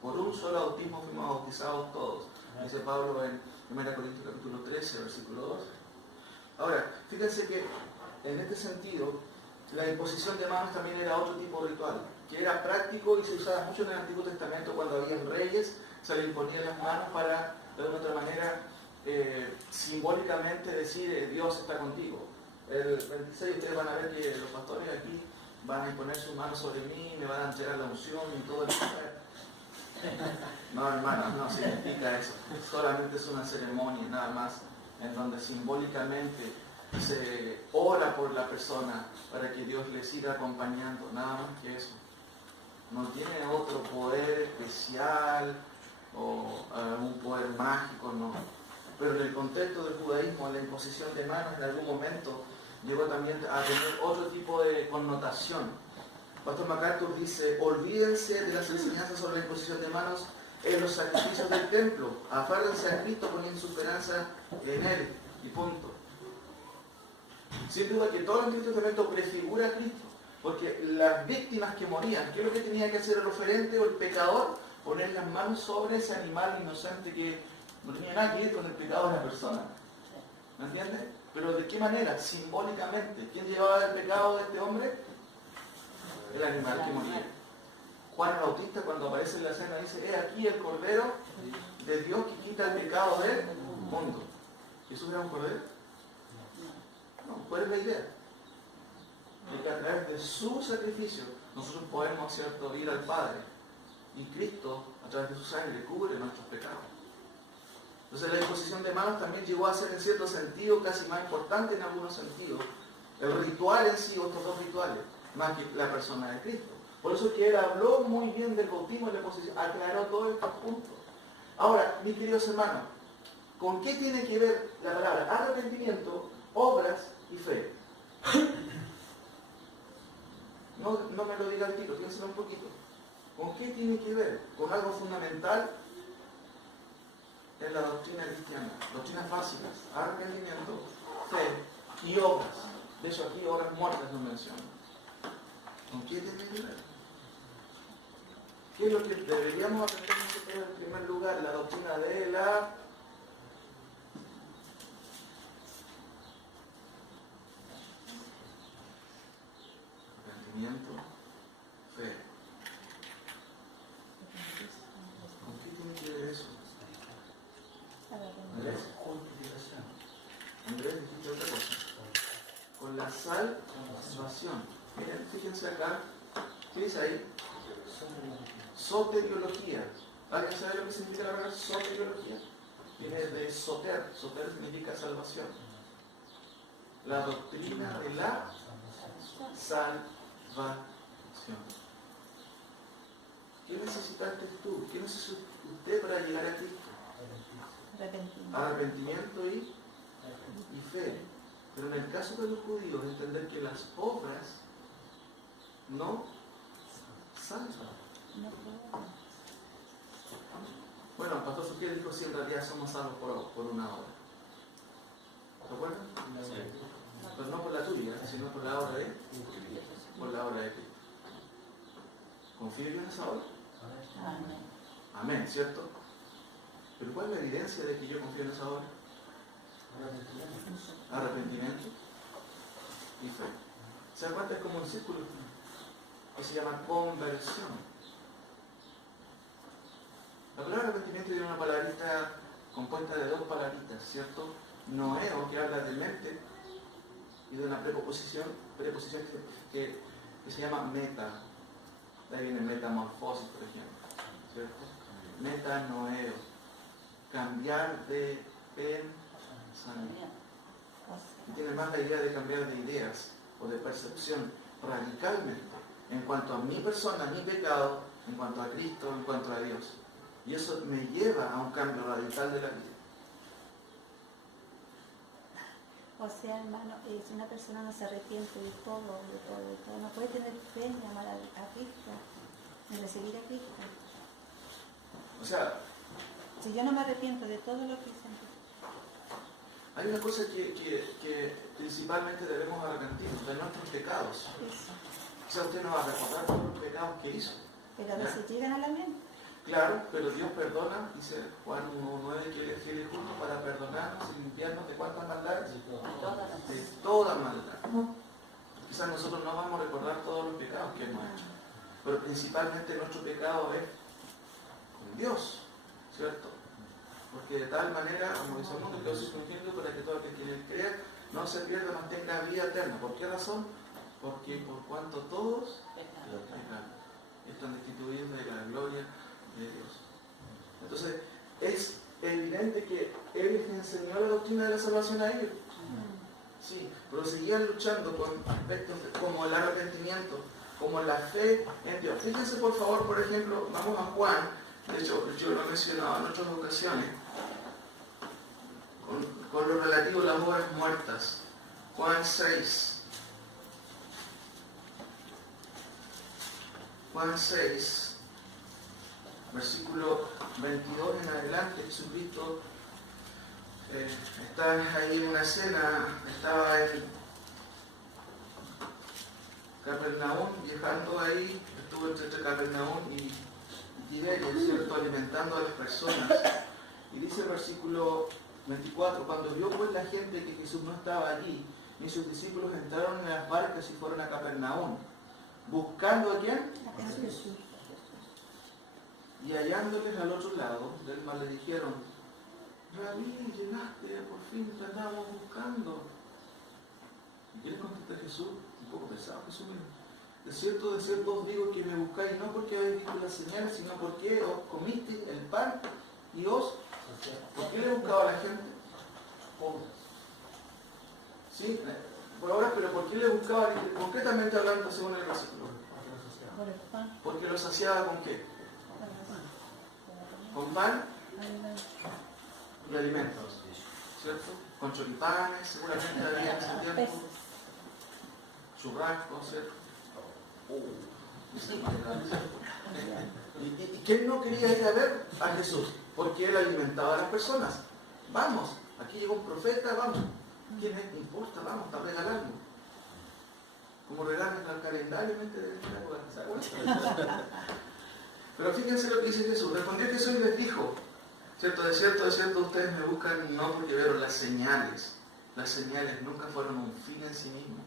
Por un solo bautismo fuimos bautizados todos, dice Pablo en 1 Corintios capítulo 13, versículo 12. Ahora, fíjense que en este sentido, la imposición de manos también era otro tipo de ritual, que era práctico y se usaba mucho en el Antiguo Testamento cuando habían reyes, se les imponían las manos para, de alguna otra manera, simbólicamente decir Dios está contigo. El 26 ustedes van a ver que los pastores aquí van a imponer sus manos sobre mí, me van a entregar la unción y todo eso. No, hermanos, no significa eso. Solamente es una ceremonia, nada más, en donde simbólicamente se ora por la persona para que Dios le siga acompañando, nada más que eso. No tiene otro poder especial o un poder mágico, no. Pero en el contexto del judaísmo, la imposición de manos en algún momento llegó también a tener otro tipo de connotación. Pastor MacArthur dice: olvídense de las enseñanzas sobre la imposición de manos en los sacrificios del templo, afárrense a Cristo poniendo su esperanza en Él, y punto. Sin duda que todo el Antiguo Testamento prefigura a Cristo, porque las víctimas que morían, ¿qué es lo que tenía que hacer el oferente o el pecador? Poner las manos sobre ese animal inocente que no tenía nada que ver con el pecado de la persona. ¿Me entiendes? Pero ¿de qué manera? Simbólicamente. ¿Quién llevaba el pecado de este hombre? El animal que moría. Juan el Bautista, cuando aparece en la escena, dice: he aquí el Cordero de Dios que quita el pecado del mundo. ¿Jesús era un cordero? No, ¿cuál es la idea? De que a través de su sacrificio nosotros podemos, ¿cierto?, ir al Padre. Y Cristo, a través de su sangre, cubre nuestros pecados. Entonces la imposición de manos también llegó a ser, en cierto sentido, casi más importante en algunos sentidos, el ritual en sí, o estos dos rituales, más que la persona de Cristo. Por eso es que él habló muy bien del bautismo y la imposición, aclaró todos estos puntos. Ahora, mis queridos hermanos, ¿con qué tiene que ver la palabra arrepentimiento, obras y fe? No me lo diga al tiro, piénselo un poquito. ¿Con qué tiene que ver? Con algo fundamental en la doctrina cristiana. Doctrinas básicas: arrepentimiento, fe y obras. De hecho, aquí obras muertas no mencionan. ¿Con qué tiene que ver? ¿Qué es lo que deberíamos aprender nosotros en primer lugar? La doctrina de la arrepentimiento, fe. ¿Con qué tiene que ver eso? Andrés, Andrés, dijiste otra cosa. Con la salvación. Miren, fíjense acá. ¿Qué dice ahí? Soteriología. ¿Alguien sabe lo que significa la palabra soteriología? Viene de soter. Soter significa salvación. La doctrina de la salvación. ¿Qué necesitaste tú? ¿Qué necesita usted para llegar a Cristo? Arrepentimiento y fe. Pero en el caso de los judíos, entender que las obras no salvan. Bueno, el pastor Sugiel dijo: si en realidad somos salvos por una obra. ¿Se acuerdan? Sí. Pero no por la tuya, sino por la obra de Cristo. ¿Confío yo en esa obra? Amén. Amén, ¿cierto? ¿Pero cuál es la evidencia de que yo confío en esa obra? Arrepentimiento y fe. ¿Se dan cuenta? Es como un círculo que se llama conversión. La palabra arrepentimiento tiene una palabrita compuesta de dos palabritas, ¿cierto? Noeo, que habla de mente, y de una preposición que se llama meta. De ahí viene metamorfosis, por ejemplo, ¿cierto? Metanoeo, cambiar de pensamiento. Y tiene más la idea de cambiar de ideas o de percepción radicalmente en cuanto a mi persona, a mi pecado, en cuanto a Cristo, en cuanto a Dios. Y eso me lleva a un cambio radical de la vida. O sea, hermano, si una persona no se arrepiente de todo, no puede tener fe en amar a Cristo, en recibir a Cristo. O sea, si yo no me arrepiento de todo lo que hice, hay una cosa que principalmente debemos arrepentirnos de nuestros pecados. eso. O sea, usted no va a recordar todos los pecados que hizo. Pero a veces llegan a la mente. Claro, pero Dios perdona, dice Juan 1:9, que Él es fiel y justo para perdonarnos y limpiarnos de cuántas maldades. De toda maldad. Quizás nosotros no vamos a recordar todos los pecados que hemos hecho, pero principalmente nuestro pecado es con Dios, ¿cierto? Porque de tal manera, como dice el mundo, que Dios es un ejemplo para que todo aquel que en Él crea no se pierda, mas tenga vida eterna. ¿Por qué razón? Porque por cuanto todos pecaron, están destituidos de la gloria de Dios. Entonces, es evidente que Él les enseñó la doctrina de la salvación a ellos. Sí, pero seguían luchando con aspectos como el arrepentimiento, como la fe en Dios. Fíjense por favor, por ejemplo, vamos a Juan, de hecho yo lo he mencionado en otras ocasiones, con lo relativo a las obras muertas. Juan 6. Juan 6, versículo 22 en adelante. Jesucristo está ahí en una cena, estaba en Capernaum, viajando ahí, estuvo entre Capernaum y Tiberio, ¿cierto?, alimentando a las personas. Y dice el versículo 24, cuando vio pues la gente que Jesús no estaba allí, ni sus discípulos entraron en las barcas y fueron a Capernaum, buscando a quién? A Jesús. Y hallándoles al otro lado del mar le dijeron, Rabí, llegaste, por fin te andábamos buscando. ¿Y qué le contesta Jesús? Un poco pesado Jesús mismo. De cierto os digo que me buscáis no porque habéis visto las señales, sino porque os comisteis el pan y os... ¿Por qué le buscaba a la gente? Sí, por ahora, pero ¿por qué le buscaba? Concretamente hablando según el versículo. Por el pan. Porque lo saciaba con qué? Con pan y alimentos, ¿cierto? Con choripanes, seguramente había en ese tiempo. Churrascos, ¿cierto? ¿Y quién no quería ir a ver a Jesús? Porque Él alimentaba a las personas. Vamos, aquí llegó un profeta, vamos. ¿Quién es? No importa, vamos, está regalando. Como regalan al calendario, ¿se acuerdan? Pero fíjense lo que dice Jesús. Respondió Jesús y les dijo, de cierto, ustedes me buscan no porque vieron las señales. Las señales nunca fueron un fin en sí mismo.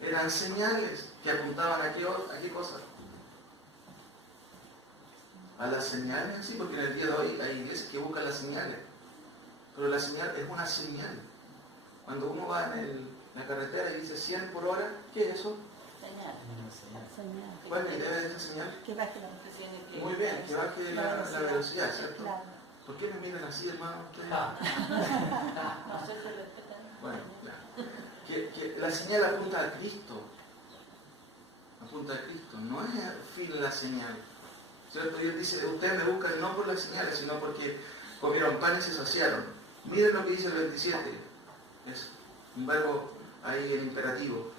Eran señales que apuntaban a qué cosa. A las señales en sí, porque en el día de hoy hay iglesias que buscan las señales. Pero la señal es una señal. Cuando uno va en la carretera y dice 100 por hora, ¿qué es eso? Señal. ¿Cuál es la idea de esa señal? Que baje la velocidad. Muy bien, que baje la velocidad, ¿cierto? Claro. ¿Por qué me miran así, hermano? No sé si respetan. Bueno, ya. Que la señal apunta a Cristo. Apunta a Cristo. No es el fin de la señal. ¿Cierto? Y Él dice, ustedes me buscan no por las señales, sino porque comieron pan y se saciaron. Miren lo que dice el 27. Es un verbo ahí en imperativo.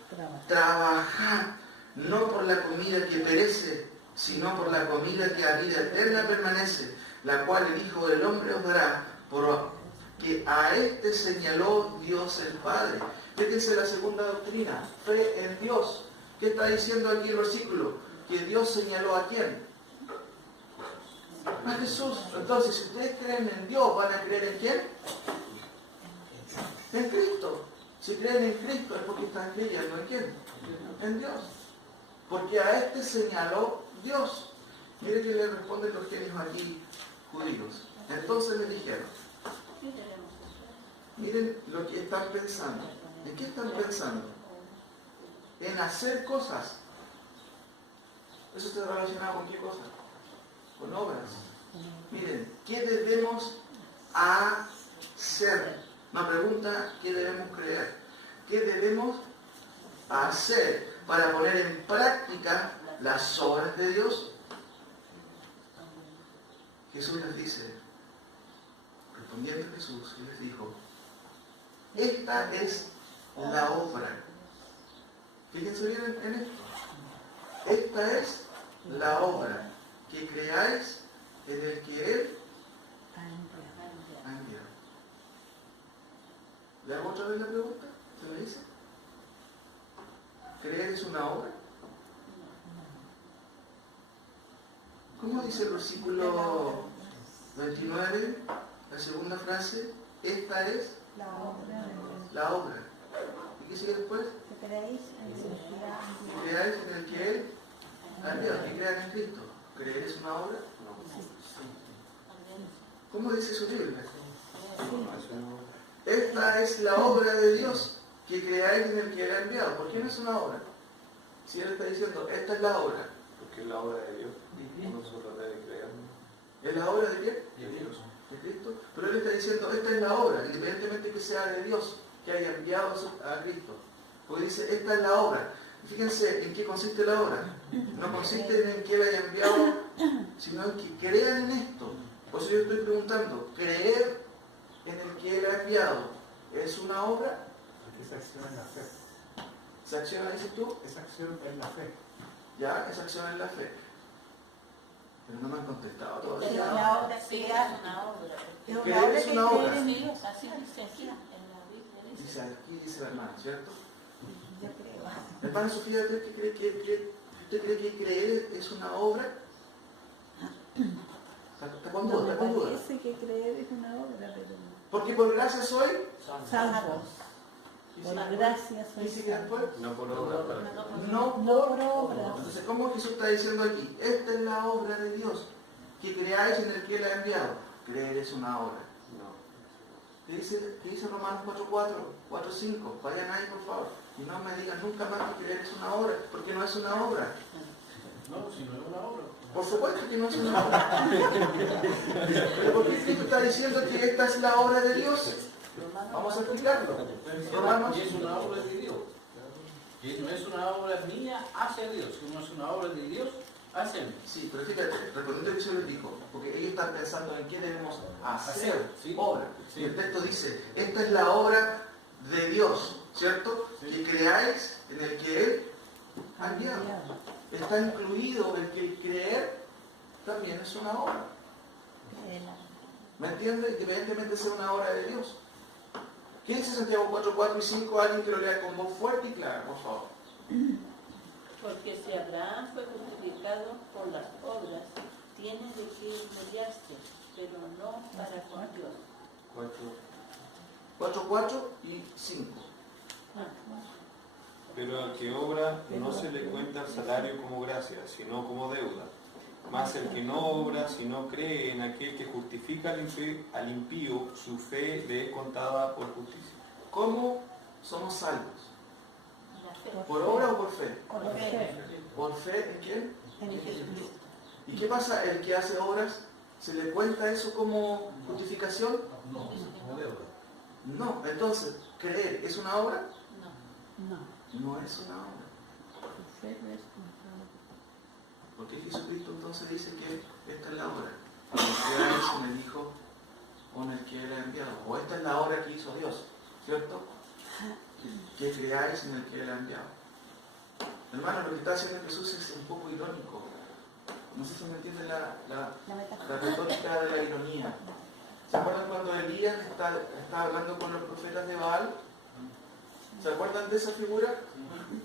Trabajad, no por la comida que perece, sino por la comida que a vida eterna permanece, la cual el Hijo del Hombre os dará, porque a este señaló Dios el Padre. Fíjense la segunda doctrina, fe en Dios. ¿Qué está diciendo aquí el versículo? Que Dios señaló a quién. A Jesús. Entonces, si ustedes creen en Dios, ¿van a creer en quién? En Cristo. Si creen en Cristo es porque están creyendo en quién. En Dios. Porque a este señaló Dios. Miren que le responden los genios aquí judíos. Entonces le dijeron, miren lo que están pensando. ¿En qué están pensando? En hacer cosas. ¿Eso está relacionado con qué cosa? Con obras. Miren, ¿qué debemos hacer? Una pregunta, ¿qué debemos creer? ¿Qué debemos hacer para poner en práctica las obras de Dios? Jesús les dice, respondiendo Jesús, les dijo, esta es la obra. Fíjense bien en esto. Esta es la obra, que creáis en el que Él ha enviado. ¿Le hago otra vez la pregunta? ¿Se me dice? ¿Creer es una obra? ¿Cómo dice el versículo 29, la segunda frase? Esta es la obra. ¿Y qué sigue después? Que creáis en el que Que creáis en el que Él ha enviado, que crean en Cristo. ¿Creer es una obra? ¿Cómo dice su Biblia? Esta es la obra de Dios, que creáis en el que Él ha enviado. ¿Por qué no es una obra? Si Él está diciendo, esta es la obra, Porque es la obra de Dios. Nosotros debemos creer. ¿es la obra de quién? De Dios. De Cristo. Pero Él está diciendo, esta es la obra, independientemente que sea de Dios, que haya enviado a Cristo. Porque dice, esta es la obra. Fíjense en qué consiste la obra. No consiste en que Él haya enviado, sino en que crean en esto. Por eso yo estoy preguntando, ¿creer en el que Él ha enviado es una obra? Porque esa acción es la fe. ¿Se acciona, dices tú? Esa acción es la fe. Ya, esa acción es la fe. Pero no me han contestado Pero todavía. la obra Sí, que es una obra. es una Creer obra es que una obra. creer en Sí, Dios. así dice aquí en la Biblia. Dice aquí, dice la hermana, ¿cierto? Yo creo. Hermana Sofía, ¿usted cree que creer es una obra? ¿Está con No duda? me ¿Está con duda? parece que creer es una obra, pero Porque por gracia soy. salvos. Por gracia soy Dice que salvo. después. No por obra, para No. No por obra. Entonces, ¿cómo Jesús está diciendo aquí? Esta es la obra de Dios, que creáis en el que Él ha enviado. Creer es una obra. No. ¿Qué dice Romanos 4:4, 4:5? Vayan ahí, por favor. Y no me digan nunca más que creer es una obra, porque no es una obra. No, si no es una obra. Por supuesto que no es una obra. Pero ¿por qué Cristo está diciendo que esta es la obra de Dios? Vamos a explicarlo. Romanos. Y es una obra de Dios. Y no es una obra mía hacia Dios, no es una obra de Dios hacia mí. Sí, pero fíjate, respondiendo a lo que se les dijo, porque ellos están pensando en qué debemos hacer Sí. obra. Sí. Y el texto dice, esta es la obra de Dios, ¿cierto? Sí. Que creáis en el que Él ha enviado. Está incluido el que el creer también es una obra. ¿Me entiendes? Independientemente sea una obra de Dios. ¿Qué dice Santiago 4:4 y 5? Alguien que lo lea con voz fuerte y clara, por favor. Porque si Abraham fue justificado por las obras, tiene de qué gloriarse, pero no para con Dios. 4:4 y 5. Pero al que obra no se le cuenta el salario como gracia, sino como deuda. Mas el que no obra, sino cree en aquel que justifica al impío, su fe le es contada por justicia. ¿Cómo somos salvos? La fe. ¿Por obra o por fe? Por fe. ¿Por fe en quién? En Jesucristo. ¿Y qué pasa? ¿El que hace obras, se le cuenta eso como justificación? No, como deuda. No. Entonces, ¿creer es una obra? No. No. No es una obra. Por fe no es comprado. Porque Jesucristo entonces dice que esta es la obra. Que creáis en el Hijo o en el que Él ha enviado. O esta es la obra que hizo Dios, ¿cierto? Que creáis en el que Él ha enviado. Hermano, lo que está haciendo Jesús es un poco irónico. No sé si me entienden la retórica de la ironía. ¿Se acuerdan cuando Elías está hablando con los profetas de Baal? ¿Se acuerdan de esa figura?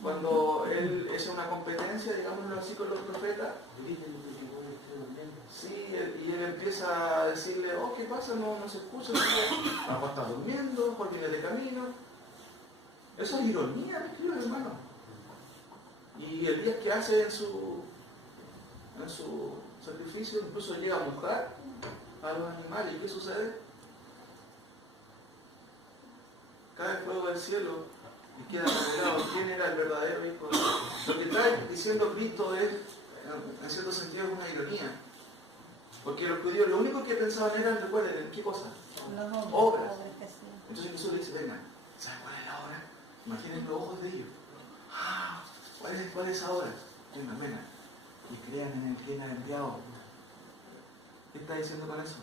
Cuando él hace una competencia, digámoslo así, con los profetas. Sí, y él empieza a decirle, oh, ¿qué pasa? No se escucha. Juan está durmiendo, Juan viene de camino. Eso es ironía, mis queridos hermanos. Y el día que hace en su sacrificio, incluso llega a mojar a los animales. ¿Y qué sucede? Cae fuego del cielo y queda revelado quién era el verdadero Hijo de Dios. Lo que está diciendo Cristo es, en cierto sentido, es una ironía. Porque los judíos lo único que pensaban era, recuerden, ¿en qué cosa? Obras. Entonces Jesús le dice, vengan, ¿saben cuál es la obra? Imaginen los ojos de ellos. ¿Cuál es esa obra? Vengan. Y crean en el que Él ha enviado. ¿Qué está diciendo con eso?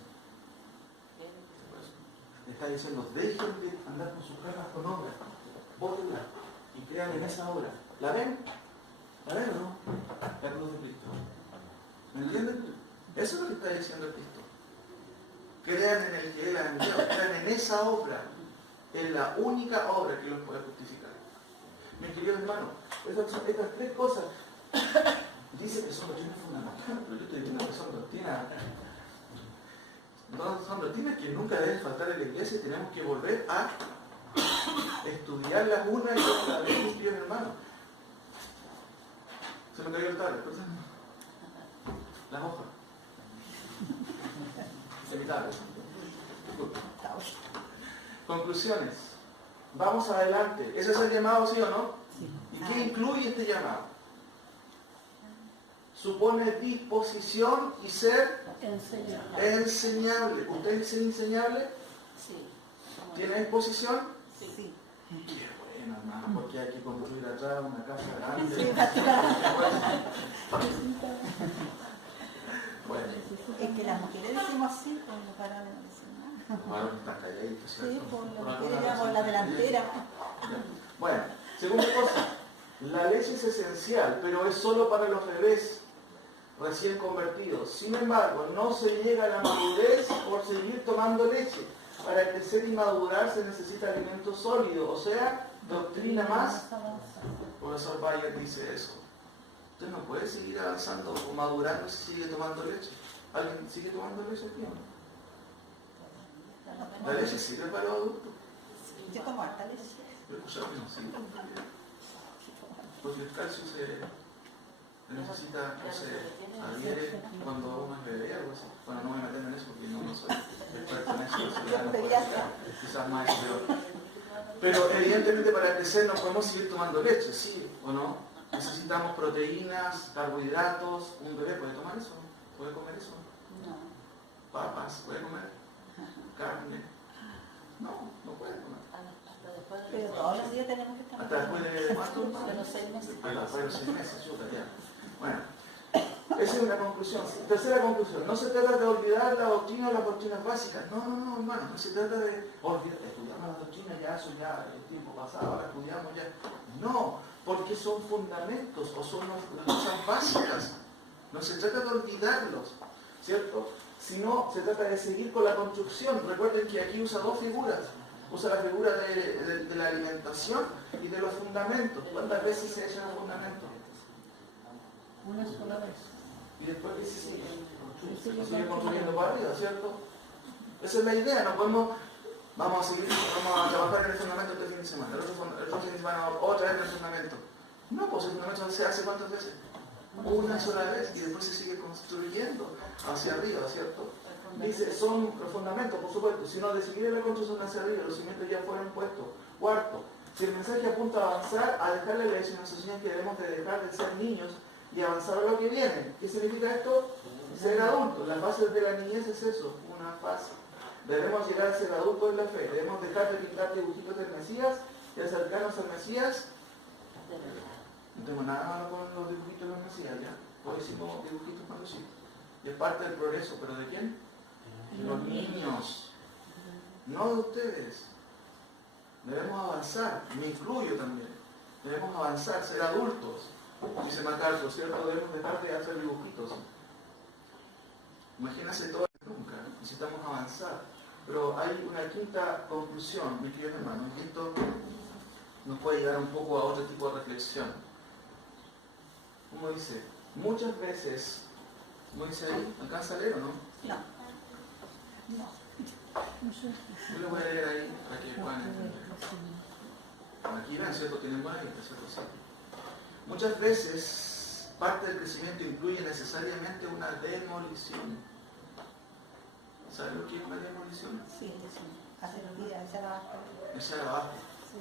Está diciendo, dejen de andar con sus cargas con obras, bótenla y crean en esa obra. ¿La ven? ¿La ven o no? La cruz de Cristo. ¿Me entienden? Eso es lo que está diciendo Cristo. Crean en el que Él ha enviado, crean en esa obra, en la única obra que los puede justificar. Mis queridos hermanos, estas tres cosas dicen que son doctrinas fundamentales, pero yo estoy diciendo que son doctrinas. No, son doctrinas que nunca deben faltar en la iglesia y tenemos que volver a estudiarlas una y otra vez, mis queridos hermanos. Se me cayó el tablet, perdón. Las hojas. Se me tablet. Conclusiones. Vamos adelante. ¿Ese es el llamado, sí o no? ¿Y qué incluye este llamado? supone disposición y ser Enseñable. enseñable. ¿Usted es enseñable? Sí. ¿Tiene disposición? Sí. Qué bueno, hermano, porque hay que construir atrás una casa grande. Sí, básicamente. Bueno, Es que las mujeres decimos así, pues los varones no dicen nada. bueno, está calladito, Sí, ¿cierto? pues las Por mujeres alguna llevamos la razón. delantera. Bueno, segunda cosa, la leche es esencial, pero es solo para los bebés recién convertidos. Sin embargo, no se llega a la madurez por seguir tomando leche. Para crecer y madurar se necesita alimento sólido, o sea, doctrina más. El profesor Bayer dice eso. Usted no puede seguir avanzando o madurando si sigue tomando leche. ¿Alguien sigue tomando leche aquí o no? La leche sirve para los adultos. Yo tomo harta leche. Pero no sirve. Porque el calcio se necesita, se adhiere cuando uno es bebé, algo así. Bueno, no me meto en eso porque no soy experto en eso. Quizás más, pero evidentemente para crecer no podemos seguir tomando leche, ¿sí o no? Necesitamos proteínas, carbohidratos. Un bebé puede tomar eso, puede comer eso. No. Papas, puede comer. Carne. No puede comer. Hasta después de Pero todos los días tenemos que estar. Hasta después de cuánto? de los 6 meses. Después de los 6 meses, chuta, ya. Bueno, esa es una conclusión. Tercera conclusión, no se trata de olvidar la doctrina o las doctrinas básicas. No, hermano, no se trata de olvidar, estudiamos las doctrinas, ya eso ya el tiempo pasado, ahora estudiamos ya. No, porque son fundamentos o son las cosas básicas. No se trata de olvidarlos, ¿cierto? Sino se trata de seguir con la construcción. Recuerden que aquí usa dos figuras. Usa la figura de la alimentación y de los fundamentos. ¿Cuántas veces se echan los fundamentos? Una sola vez. Y después que se sigue construyendo para arriba, ¿cierto? Esa es la idea, no podemos, vamos a trabajar en el fundamento este fin de semana, el otro fin de semana otra vez en el fundamento. No, pues el fundamento se hace ¿cuántas veces? Una sola vez y después se sigue construyendo hacia arriba, ¿cierto? Dice, son los fundamentos, por supuesto, sino de seguir la construcción hacia arriba, los cimientos ya fueron puestos. Cuarto, si el mensaje apunta a avanzar, a dejarle la lección, nos enseña que debemos de dejar de ser niños y avanzar a lo que viene. ¿Qué significa esto? Ser adultos. La fase de la niñez es eso, una fase. Debemos llegar a ser adultos en la fe. Debemos dejar de pintar dibujitos del Mesías y acercarnos al Mesías. No tengo nada malo con los dibujitos del Mesías, ¿ya? Hoy hicimos dibujitos cuando sí. Es parte del progreso, ¿pero de quién? De los niños. No de ustedes. Debemos avanzar, me incluyo también. Debemos avanzar, ser adultos. Dice MacArthur, ¿cierto? Debemos dejar de hacer dibujitos. Imagínense todo nunca, necesitamos avanzar. Pero hay una quinta conclusión, mis queridos hermanos, y esto nos puede llevar un poco a otro tipo de reflexión. Como dice, muchas veces, ¿cómo dice ahí? ¿Alcanza a leer o no? No. Yo le voy a leer ahí para que puedan entender. Aquí ven, ¿cierto? Tienen buena vista, ¿cierto? Sí. Muchas veces parte del crecimiento incluye necesariamente una demolición. ¿Saben lo que es una demolición? Sí, hacer vida, echar abajo. Echar abajo. Sí.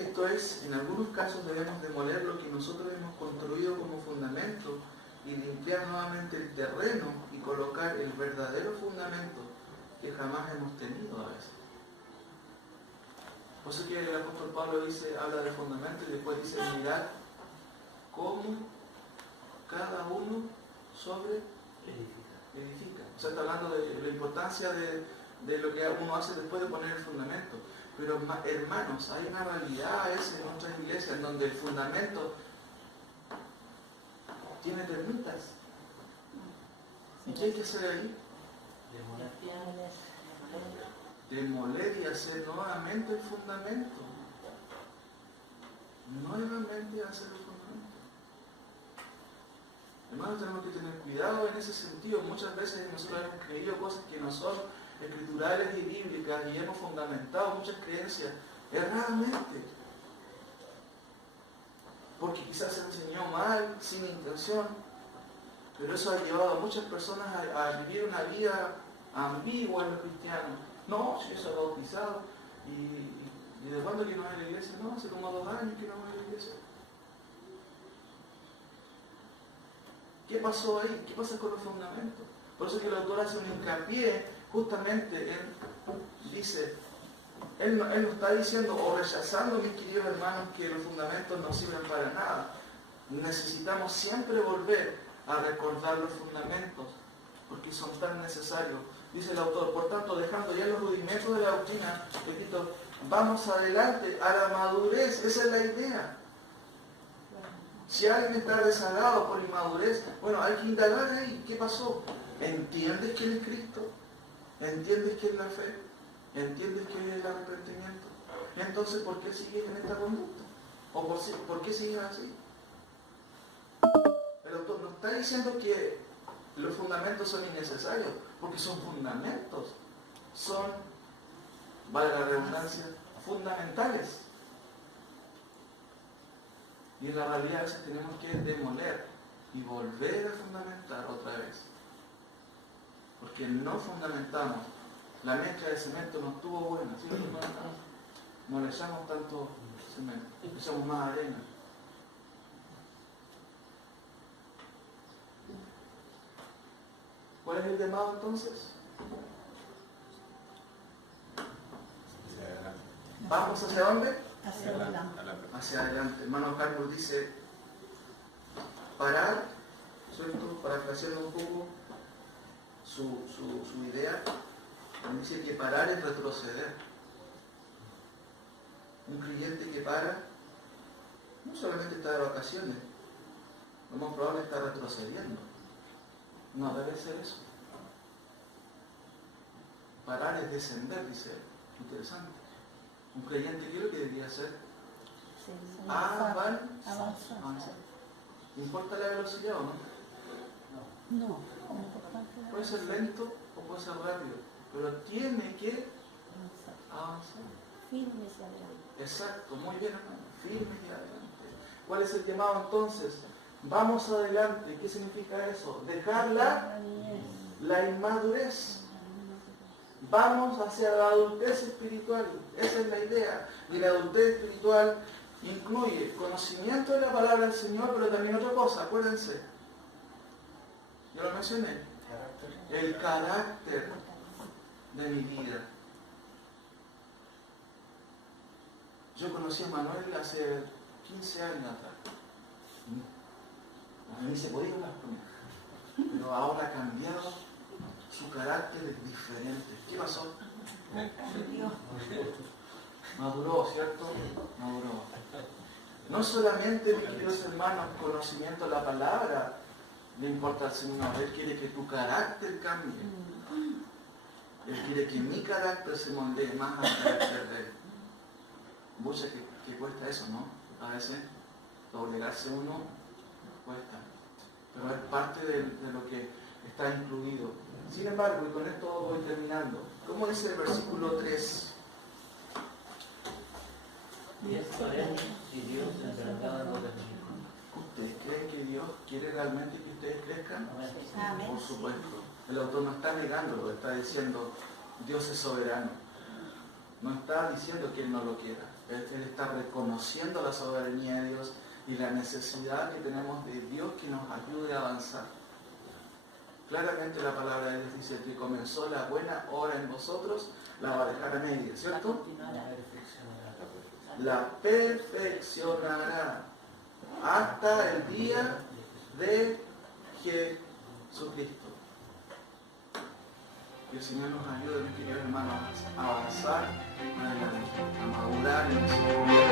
Esto es, en algunos casos debemos demoler lo que nosotros hemos construido como fundamento y limpiar nuevamente el terreno y colocar el verdadero fundamento que jamás hemos tenido a veces. Por eso que el apóstol Pablo dice, habla de fundamento y después dice, mirad cómo cada uno sobre edifica. O sea, está hablando de la importancia de lo que uno hace después de poner el fundamento. Pero hermanos, hay una realidad a veces en nuestras iglesias en donde el fundamento tiene termitas. ¿Y qué hay que hacer ahí? Demoler y hacer nuevamente el fundamento. Nuevamente hacer el fundamento. Hermanos, tenemos que tener cuidado en ese sentido. Muchas veces nosotros hemos creído cosas que no son escriturales y bíblicas y hemos fundamentado muchas creencias erradamente. Porque quizás se enseñó mal, sin intención, pero eso ha llevado a muchas personas a vivir una vida ambigua en los cristianos. No, si yo soy bautizado y ¿de cuándo que no voy a la iglesia? No, hace como 2 años que no voy a la iglesia. ¿Qué pasó ahí? ¿Qué pasa con los fundamentos? Por eso es que el autor hace un hincapié justamente en, dice, él no está diciendo o rechazando, mis queridos hermanos, que los fundamentos no sirven para nada. Necesitamos siempre volver a recordar los fundamentos, porque son tan necesarios. Dice el autor, por tanto, dejando ya los rudimentos de la doctrina, repito, vamos adelante a la madurez, esa es la idea. Si alguien está rezagado por inmadurez, bueno, hay que indagar ahí, ¿qué pasó? ¿Entiendes quién es Cristo? ¿Entiendes qué es la fe? ¿Entiendes qué es el arrepentimiento? Entonces, ¿por qué sigues en esta conducta? ¿O por qué sigues así? El autor no está diciendo que los fundamentos son innecesarios, porque son fundamentos, son, valga la redundancia, fundamentales. Y en la realidad a veces tenemos que demoler y volver a fundamentar otra vez. Porque no fundamentamos. La mezcla de cemento no estuvo buena, ¿sí? No le echamos tanto cemento, le echamos más arena. ¿Cuál es el llamado entonces? ¿Vamos hacia dónde? Hacia adelante. Hacia adelante. Hermano Carlos dice, parar, ¿cierto? Parafraseando un poco su idea, dice que parar es retroceder. Un creyente que para, no solamente está de vacaciones, lo más probable está retrocediendo. No debe ser eso. Parar es descender, dice él. Interesante. Un creyente, ¿qué es lo que debería hacer? Sí, Avanzar. avanzar. ¿Importa la velocidad o no? No, no es importante. Puede ser lento o puede ser rápido, pero tiene que avanzar. Firme hacia adelante. Exacto, muy bien, hermano. Firme y adelante. ¿Cuál es el llamado entonces? Vamos adelante. ¿Qué significa eso? Dejar la inmadurez. Vamos hacia la adultez espiritual. Esa es la idea. Y la adultez espiritual incluye conocimiento de la palabra del Señor, pero también otra cosa, acuérdense. Yo lo mencioné. El carácter de mi vida. Yo conocí a Manuel hace 15 años atrás. A mí se podía hablar con él. Pero ahora ha cambiado, su carácter es diferente. ¿Qué pasó? Maduró, ¿cierto? Maduró. No solamente, mis queridos hermanos, conocimiento de la palabra le importa al Señor. Él quiere que tu carácter cambie. Él quiere que mi carácter se moldee más al carácter de Él. Mucho que cuesta eso, ¿no? A veces doblegarse uno cuesta. Pero es parte de lo que está incluido. Sin embargo, y con esto voy terminando, ¿cómo dice el versículo 3? Y esto es si Dios en verdad lo permite. ¿Ustedes creen que Dios quiere realmente que ustedes crezcan? Amén. Por supuesto. El autor no está negándolo, está diciendo Dios es soberano. No está diciendo que Él no lo quiera. Él está reconociendo la soberanía de Dios y la necesidad que tenemos de Dios que nos ayude a avanzar. Claramente la palabra de Dios dice que comenzó la buena obra en vosotros, la va a dejar a media, ¿cierto? La perfeccionará hasta el día de Jesucristo. Que el Señor nos ayude, mis queridos hermanos, a avanzar, a madurar en el Señor.